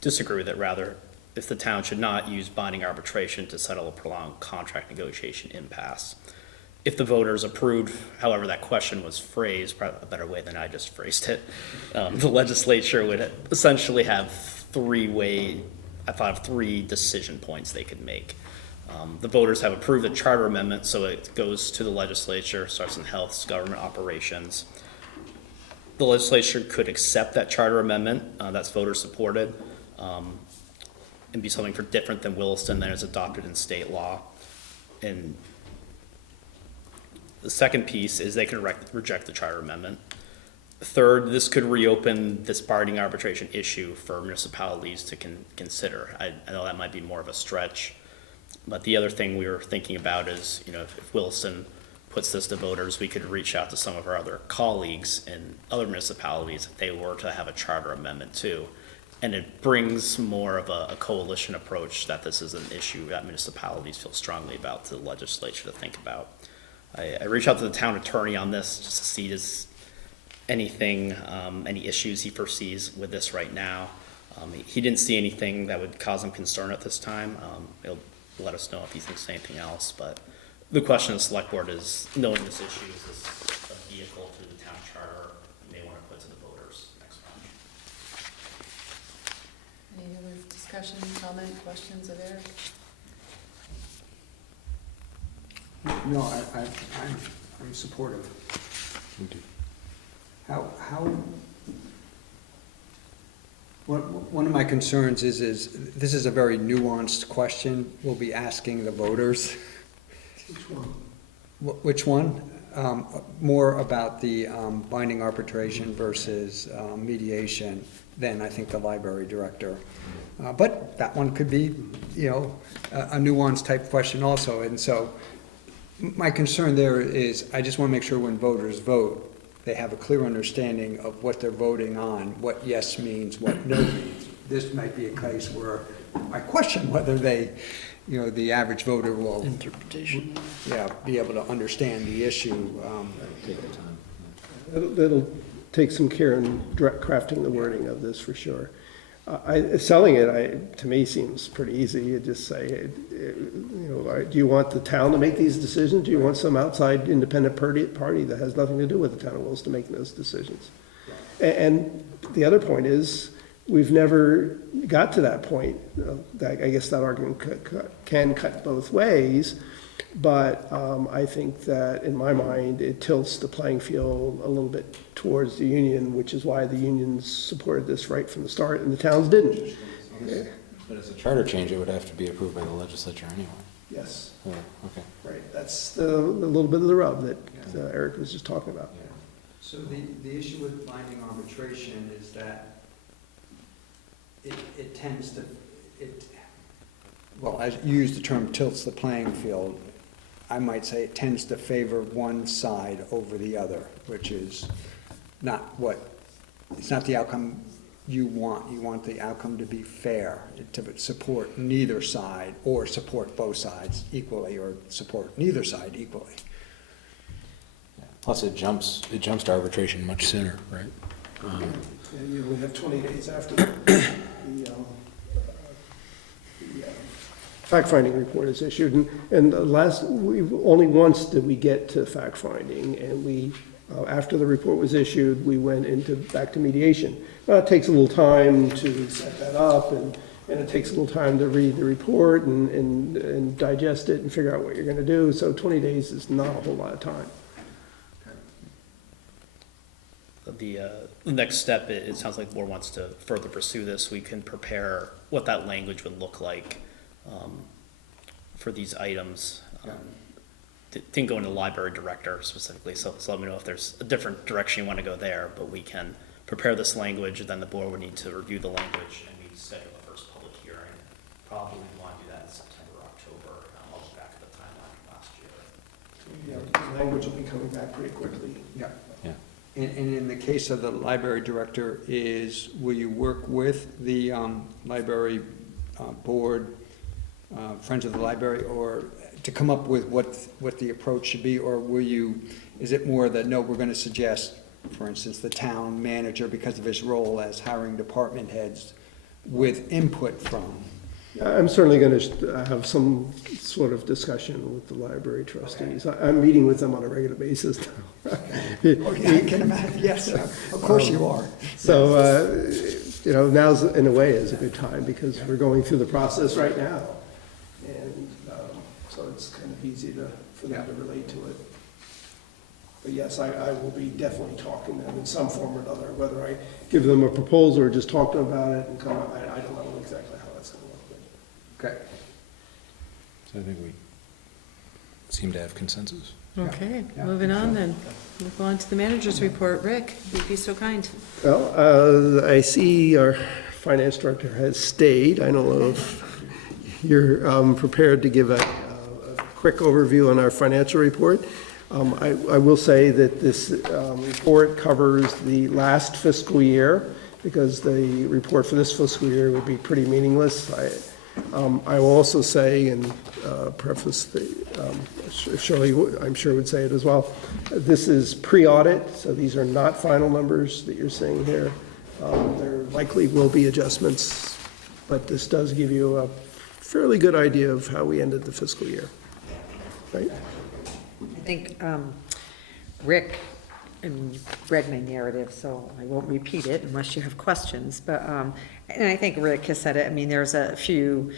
disagree with it rather, if the town should not use binding arbitration to settle a prolonged contract negotiation impasse. If the voters approved, however that question was phrased, probably a better way than I just phrased it, the legislature would essentially have three decision points they could make. The voters have approved the charter amendment, so it goes to the legislature, starts in health, government operations. The legislature could accept that charter amendment that's voter supported and be something for different than Williston that is adopted in state law. And the second piece is they can reject the charter amendment. Third, this could reopen this binding arbitration issue for municipalities to consider. I know that might be more of a stretch, but the other thing we were thinking about is, if Williston puts this to voters, we could reach out to some of our other colleagues in other municipalities if they were to have a charter amendment too. And it brings more of a coalition approach that this is an issue that municipalities feel strongly about to the legislature to think about. I reached out to the town attorney on this just to see does anything, any issues he foresees with this right now. He didn't see anything that would cause him concern at this time. He'll let us know if he thinks anything else, but the question of the select board is, knowing this issue, is this a vehicle through the town charter you may want to put to the voters next month? Any other discussion, comment, questions of Eric? No, I'm supportive. One of my concerns is this is a very nuanced question we'll be asking the voters. Which one? Which one? More about the binding arbitration versus mediation than I think the library director. But that one could be, a nuanced type question also. And so my concern there is I just want to make sure when voters vote, they have a clear understanding of what they're voting on, what yes means, what no means. This might be a case where I question whether they, the average voter will, Interpretation. be able to understand the issue. Take their time. It'll take some care in crafting the wording of this for sure. Selling it, to me, seems pretty easy. You just say, do you want the town to make these decisions? Do you want some outside independent party that has nothing to do with the town of Williston making those decisions? And the other point is, we've never got to that point. That, I guess that argument can cut both ways, but I think that, in my mind, it tilts the playing field a little bit towards the union, which is why the unions supported this right from the start, and the towns didn't. But as a charter change, it would have to be approved by the legislature anyway. Yes, Oh, okay. right. That's the little bit of the rub that Eric was just talking about. So the issue with binding arbitration is that it tends to, well, as you use the term tilts the playing field, I might say it tends to favor one side over the other, which is it's not the outcome you want. You want the outcome to be fair, to support neither side, or support both sides equally, or support neither side equally. Plus, it jumps to arbitration much sooner, right? You only have 20 days after the fact-finding report is issued, and only once did we get to fact-finding, and after the report was issued, we went back to mediation. It takes a little time to set that up, and it takes a little time to read the report and digest it and figure out what you're going to do, so 20 days is not a whole lot of time. The next step, it sounds like the board wants to further pursue this. We can prepare what that language would look like for these items. Didn't go into library director specifically, so let me know if there's a different direction you want to go there, but we can prepare this language, then the board would need to review the language, and we'd schedule the first public hearing. Probably we'd want to do that in September, October. I'll look back at the timeline from last year. The language will be coming back pretty quickly. Yeah. Yeah. And in the case of the library director, will you work with the library board, Friends of the Library, or to come up with what the approach should be, or is it more that, no, we're going to suggest, for instance, the town manager, because of his role as hiring department heads, with input from? I'm certainly going to have some sort of discussion with the library trustees. I'm meeting with them on a regular basis now. I can imagine, yes, of course you are. So, now's, in a way, is a good time, because we're going through the process right now. And so it's kind of easy for them to relate to it. But yes, I will be definitely talking to them in some form or another, whether I give them a proposal or just talk to them about it and come up, I don't know exactly how that's going to work. Okay. So I think we seem to have consensus. Okay, Yeah. moving on then. We'll go on to the manager's report. Rick, you'd be so kind. Well, I see our finance director has stayed. I don't know if you're prepared to give a quick overview on our financial report. I will say that this report covers the last fiscal year, because the report for this fiscal year would be pretty meaningless. I will also say, and preface Shirley, I'm sure would say it as well, this is pre-audit, so these are not final numbers that you're seeing here. There likely will be adjustments, but this does give you a fairly good idea of how we ended the fiscal year, right? I think Rick, and you read my narrative, so I won't repeat it unless you have questions, but, and I think Rick has said it, I mean, there's a few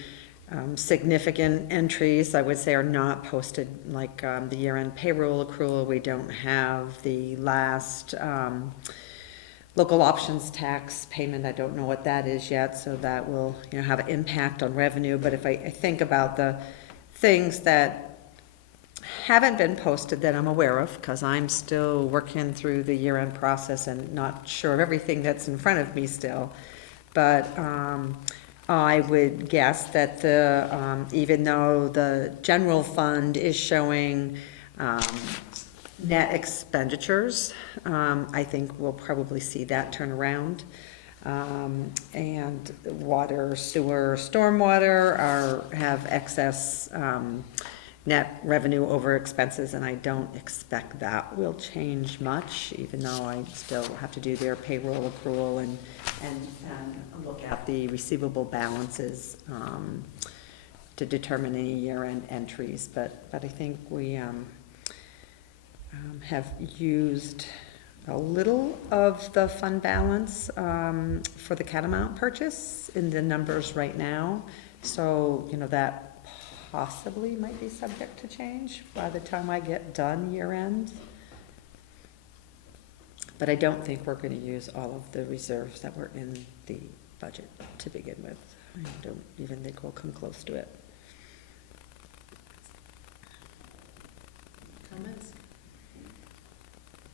significant entries, I would say, are not posted, like the year-end payroll accrual. We don't have the last local options tax payment. I don't know what that is yet, so that will, you know, have an impact on revenue. But if I think about the things that haven't been posted that I'm aware of, because I'm still working through the year-end process and not sure of everything that's in front of me still, but I would guess that the, even though the general fund is showing net expenditures, I think we'll probably see that turn around. And water, sewer, stormwater have excess net revenue over expenses, and I don't expect that will change much, even though I still have to do their payroll accrual and look at the receivable balances to determine any year-end entries. But I think we have used a little of the fund balance for the Catamount purchase in the numbers right now. So, you know, that possibly might be subject to change by the time I get done year end. But I don't think we're going to use all of the reserves that were in the budget to begin with. I don't even think we'll come close to it. Comments?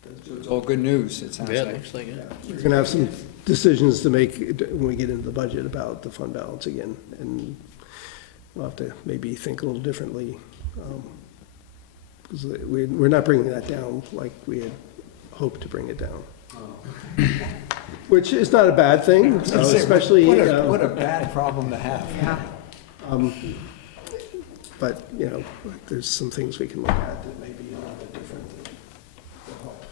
So it's all good news, it sounds Yeah, like. looks like it. We're going to have some decisions to make when we get into the budget about the fund balance again, and we'll have to maybe think a little differently, because we're not bringing that down like we had hoped to bring it down. Which is not a bad thing, especially. What a bad problem to have. Yeah. But, you know, there's some things we can look at that may be a little bit different that will help.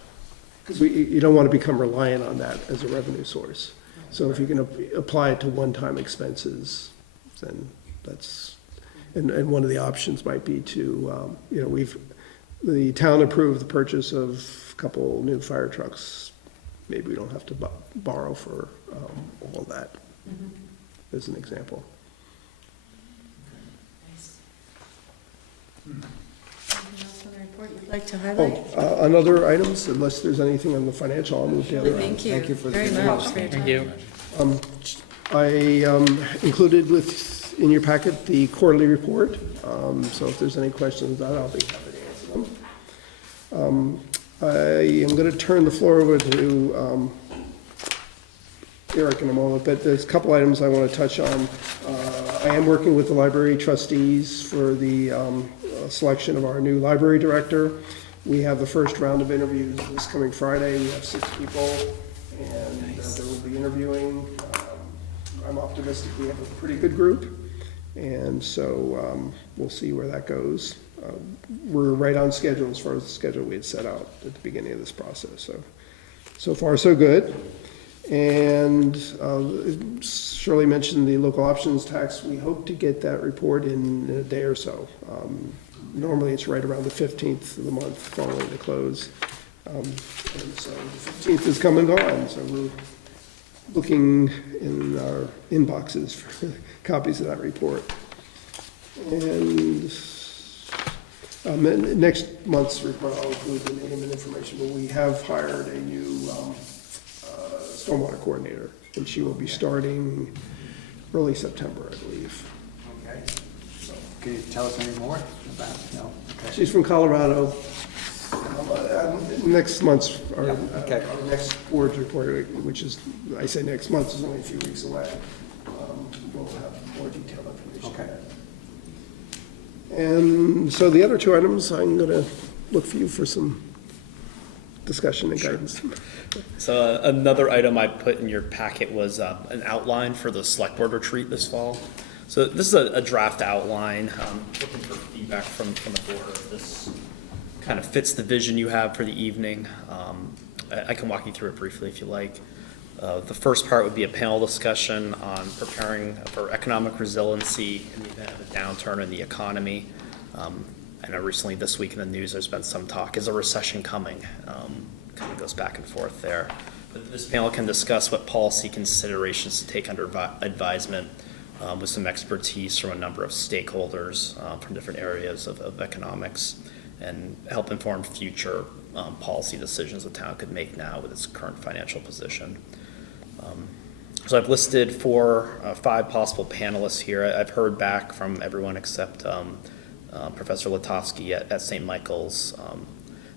Because you don't want to become reliant on that as a revenue source. So if you can apply it to one-time expenses, then that's, and one of the options might be to, you know, the town approved the purchase of a couple new fire trucks. Maybe we don't have to borrow for all of that, as an example. Anything else on the report you'd like to highlight? On other items, unless there's anything on the financial, I'll move to other items. Thank you for the very good much news. for your time. Thank you. I included in your packet the quarterly report, so if there's any questions on that, I'll be happy to answer them. I am going to turn the floor over to Eric in a moment, but there's a couple items I want to touch on. I am working with the library trustees for the selection of our new library director. We have the first round of interviews this coming Friday. We have 6 people, and they will be interviewing. I'm optimistic we have a pretty good group, and so we'll see where that goes. We're right on schedule as far as the schedule we had set out at the beginning of this process. So far, so good. And Shirley mentioned the local options tax. We hope to get that report in a day or so. Normally, it's right around the 15th of the month following the close. And so the 15th is come and gone, so we're looking in our inboxes for copies of that report. And next month's report, I'll include the name and information, but we have hired a new stormwater coordinator, and she will be starting early September, I believe. Okay. So, can you tell us any more about, no? Okay. She's from Colorado. Next month's, our next board's report, which is, I say next month, is only a few weeks away. We'll have more detailed information. Okay. And so the other 2 items, I'm going to look for you for some discussion and guidance. So another item I put in your packet was an outline for the select board retreat this fall. So this is a draft outline, looking for feedback from the board. This kind of fits the vision you have for the evening. I can walk you through it briefly if you like. The first part would be a panel discussion on preparing for economic resiliency in the event of a downturn in the economy. I know recently this week in the news there's been some talk, is a recession coming? Kind of goes back and forth there. But this panel can discuss what policy considerations to take under advisement with some expertise from a number of stakeholders from different areas of economics, and help inform future policy decisions the town could make now with its current financial position. So I've listed 5 possible panelists here. I've heard back from everyone except Professor Latofsky at St. Michael's.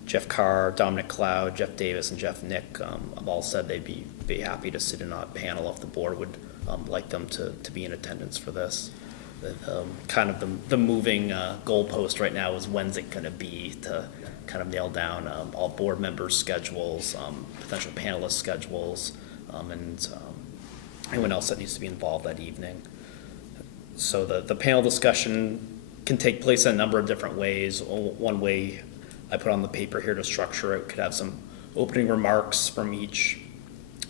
Jeff Carr, Dominic Cloud, Jeff Davis, and Jeff Nick have all said they'd be happy to sit in on a panel if the board would like them to be in attendance for this. Kind of the moving goalpost right now is when's it going to be to kind of nail down all board members' schedules, potential panelist schedules, and anyone else that needs to be involved that evening. So the panel discussion can take place in a number of different ways. One way I put on the paper here to structure it could have some opening remarks from each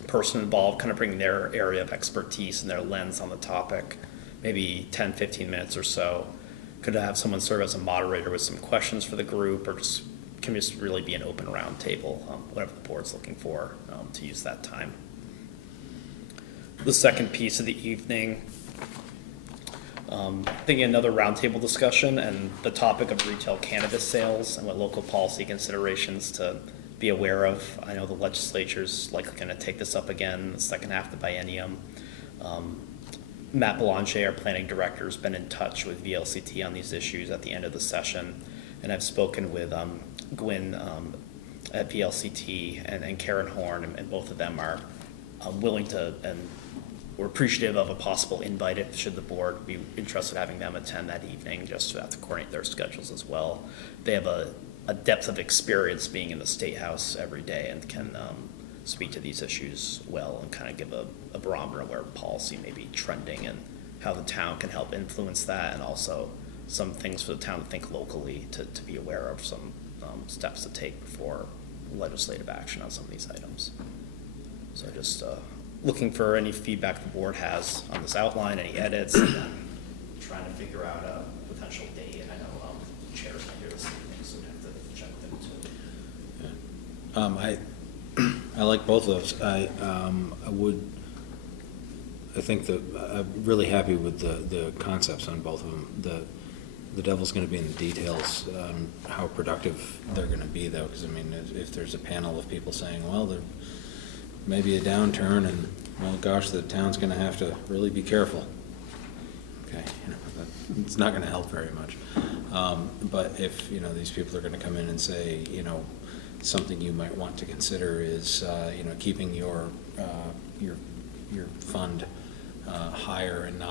person involved, kind of bringing their area of expertise and their lens on the topic, maybe 10, 15 minutes or so. Could have someone serve as a moderator with some questions for the group, or can just really be an open round table, whatever the board's looking for to use that time. The second piece of the evening, thinking another roundtable discussion and the topic of retail cannabis sales and what local policy considerations to be aware of. I know the legislature's likely going to take this up again in the second half of the biennium. Matt Belanger, our planning director, has been in touch with VLCT on these issues at the end of the session, and I've spoken with Gwyn at VLCT and Karen Horn, and both of them are willing to, and we're appreciative of a possible invite if should the board be interested in having them attend that evening, just to have to coordinate their schedules as well. They have a depth of experience being in the State House every day and can speak to these issues well and kind of give a barometer of where policy may be trending and how the town can help influence that, and also some things for the town to think locally to be aware of, some steps to take before legislative action on some of these items. So just looking for any feedback the board has on this outline, any edits, and then trying to figure out a potential date. I know the chair's not here this evening, so we'd have to check with them too. I like both of those. I think that I'm really happy with the concepts on both of them. The devil's going to be in the details, how productive they're going to be, though, because I mean, if there's a panel of people saying, well, there may be a downturn, and well, gosh, the town's going to have to really be careful. Okay, it's not going to help very much. But if these people are going to come in and say, something you might want to consider is keeping your fund higher and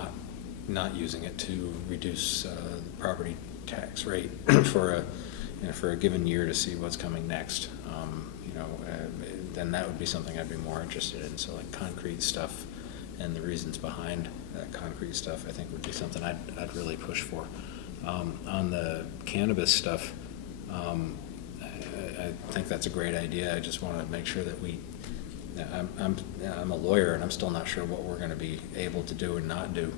not using it to reduce the property tax rate for a given year to see what's coming next. Then that would be something I'd be more interested in. So like concrete stuff and the reasons behind that concrete stuff, I think would be something I'd really push for. On the cannabis stuff, I think that's a great idea. I just want to make sure that I'm a lawyer, and I'm still not sure what we're going to be able to do and not do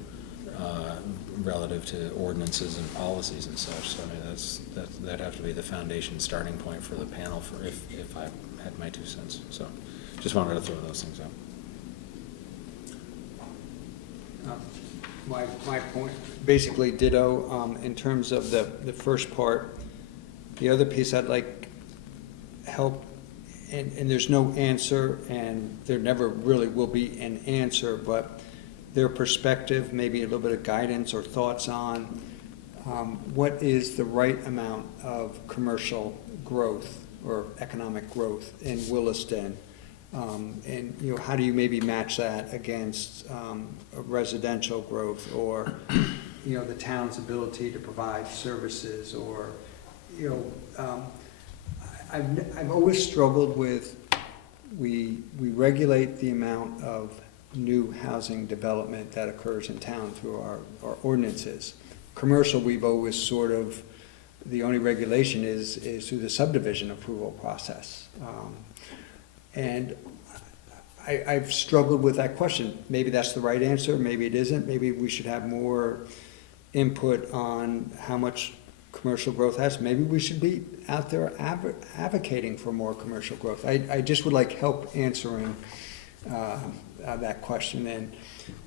relative to ordinances and policies and such. So I mean, that'd have to be the foundation starting point for the panel for if I had my 2 cents. So just wanted to throw those things out. My point, basically ditto in terms of the first part. The other piece I'd like help, and there's no answer, and there never really will be an answer, but their perspective, maybe a little bit of guidance or thoughts on what is the right amount of commercial growth or economic growth in Williston, and how do you maybe match that against residential growth, or the town's ability to provide services, or I've always struggled with, we regulate the amount of new housing development that occurs in town through our ordinances. Commercial, we've always sort of, the only regulation is through the subdivision approval process. And I've struggled with that question. Maybe that's the right answer, maybe it isn't. Maybe we should have more input on how much commercial growth has. Maybe we should be out there advocating for more commercial growth. I just would like help answering that question. And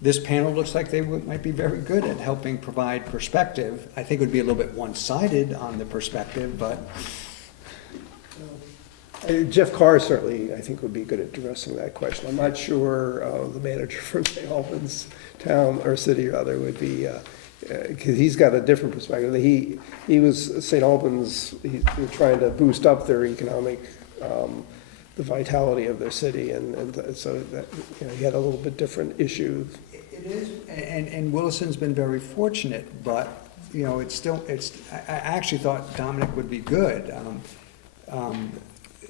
this panel looks like they might be very good at helping provide perspective. I think it would be a little bit one-sided on the perspective, but Jeff Carr certainly, I think, would be good at addressing that question. I'm not sure the manager from St. Albans town, or city rather, would be, because he's got a different perspective. He was, St. Albans, they're trying to boost up their economic, the vitality of their city, and so that, you know, he had a little bit different issue. it is, and Williston's been very fortunate, but, you know, it's still, I actually thought Dominic would be good.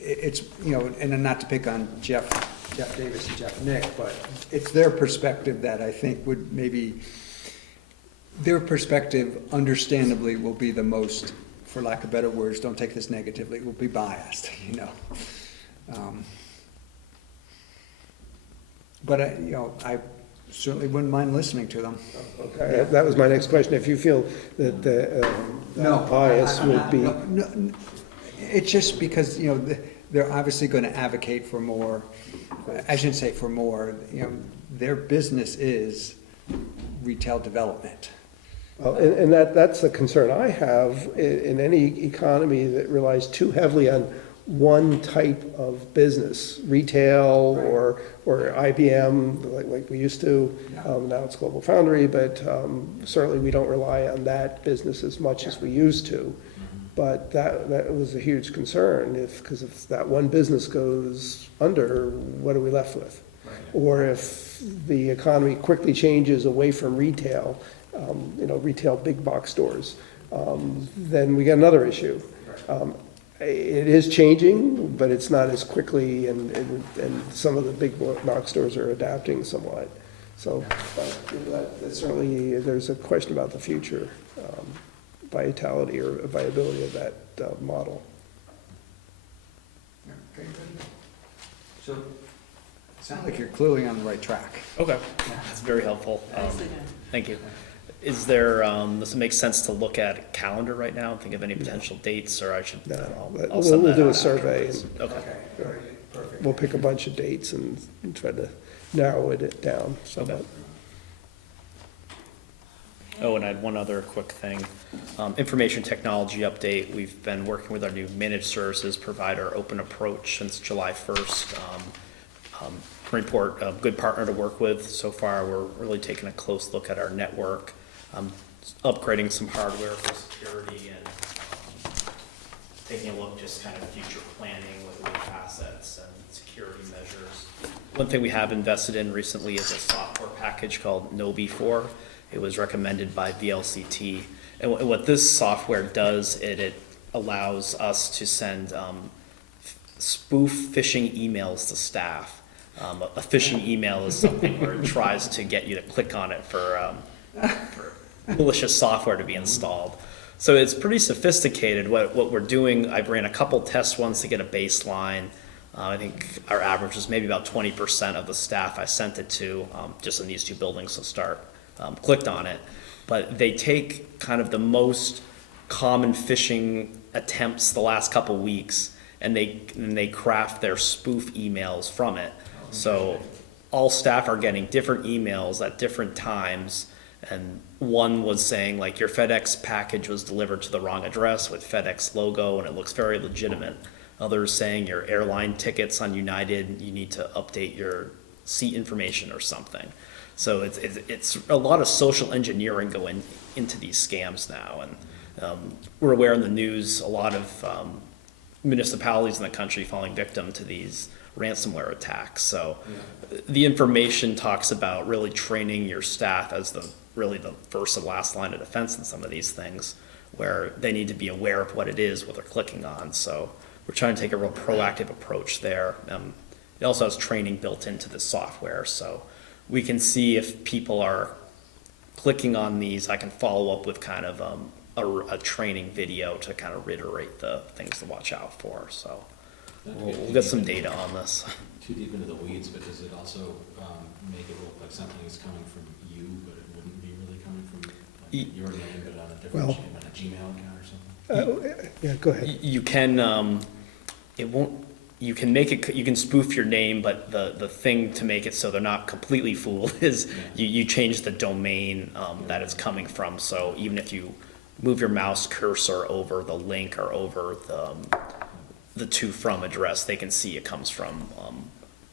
It's, you know, and not to pick on Jeff Davis and Jeff Nick, but it's their perspective that I think would maybe, their perspective understandably will be the most, for lack of better words, don't take this negatively, will be biased, you know. But you know, I certainly wouldn't mind listening to them. Okay, that was my next question. If you feel that the bias would be. No, it's just because, you know, they're obviously going to advocate for more, I shouldn't say for more, you know, their business is retail development. Well, and that's a concern I have in any economy that relies too heavily on one type of business, retail or IBM, like we used to. Now it's Global Foundry, but certainly we don't rely on that business as much as we used to. But that was a huge concern, because if that one business goes under, what are we left with? Right. Or if the economy quickly changes away from retail, you know, retail big box stores, then we get another issue. It is changing, but it's not as quickly, and some of the big box stores are adapting somewhat. So that certainly, there's a question about the future vitality or viability of that model. Okay, good. So, it sounds like you're clearly on the right track. Okay, that's very helpful. Nicely done. Thank you. Is there, does it make sense to look at a calendar right now and think of any potential dates, or I should? No, I'll send we'll that do a out survey. afterwards. Okay. Very good, perfect. We'll pick a bunch of dates and try to narrow it down somewhat. Okay. Oh, and I had one other quick thing. Information technology update. We've been working with our new managed services provider, Open Approach, since July 1st. Report, a good partner to work with. So far, we're really taking a close look at our network, upgrading some hardware for security, and taking a look just kind of future planning with assets and security measures. One thing we have invested in recently is a software package called KnowBe4. It was recommended by VLCT. And what this software does, it allows us to send spoof phishing emails to staff. A phishing email is something where it tries to get you to click on it for malicious software to be installed. So it's pretty sophisticated. What we're doing, I ran a couple test ones to get a baseline. I think our average is maybe about 20% of the staff I sent it to, just in these two buildings to start, clicked on it. But they take kind of the most common phishing attempts the last couple weeks, and they craft their spoof emails from it. So all staff are getting different emails at different times, and one was saying like your FedEx package was delivered to the wrong address with FedEx logo, and it looks very legitimate. Others saying your airline tickets on United, you need to update your seat information or something. So it's a lot of social engineering going into these scams now, and we're aware in the news a lot of municipalities in the country falling victim to these ransomware attacks. So the information talks about really training your staff as really the first and last line of defense in some of these things, where they need to be aware of what it is, what they're clicking on. So we're trying to take a real proactive approach there. It also has training built into the software, so we can see if people are clicking on these. I can follow up with kind of a training video to kind of reiterate the things to watch out for, so we'll get some data on this. Too deep into the weeds, but does it also make it look like something is coming from you, but it wouldn't be really coming from like, your name, but on a different Well- on a Gmail account or something? Yeah, go ahead. You can, it won't, you can make it, you can spoof your name, but the thing to make it so they're not completely fooled is you change the domain that it's coming from. So even if you move your mouse cursor over the link or over the to from address, they can see it comes from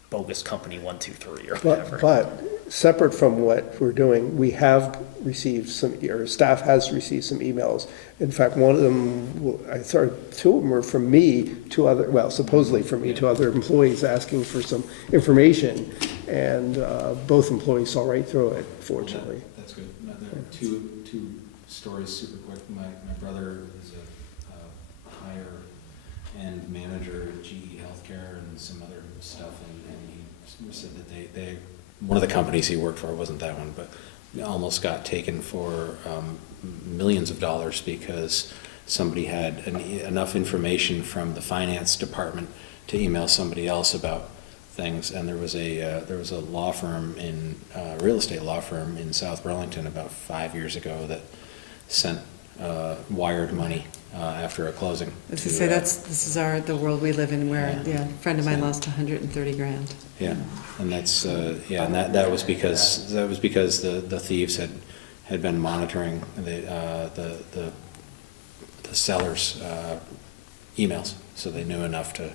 bogus company 123 or whatever. But separate from what we're doing, we have received some, or staff has received some emails. In fact, one of them, I thought two of them were from me to other, well, supposedly from me to other employees asking for some information. And both employees saw right through it, fortunately. That's good. Two stories super quick. My brother is a higher end manager at GE Healthcare and some other stuff, and he said that they one of the companies he worked for, wasn't that one, but almost got taken for millions of dollars because somebody had enough information from the finance department to email somebody else about things. And there was a law firm in real estate law firm in South Burlington about 5 years ago that sent wired money after a closing. I was gonna say, this is the world we live in where, a friend of mine lost 130 grand. Yeah, and that's, and that was because the thieves had been monitoring the seller's else, so they knew enough to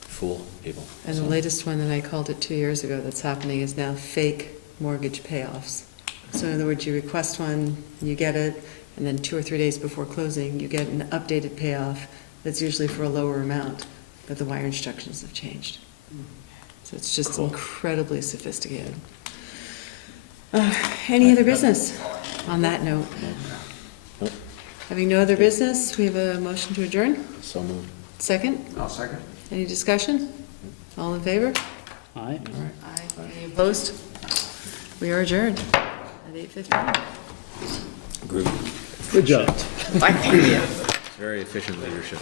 fool people. And the latest one that I called it 2 years ago that's happening is now fake mortgage payoffs. So in other words, you request one, you get it, and then 2 or 3 days before closing, you get an updated payoff that's usually for a lower amount, but the wire instructions have changed. So it's just incredibly sophisticated. Any other business on that note? Nope. Having no other business, we have a motion to adjourn. So moved. Second? I'll second. Any discussion? All in favor? Aye. Aye. Any opposed? We are adjourned at 8:15. Group. Good job. Very efficient leadership.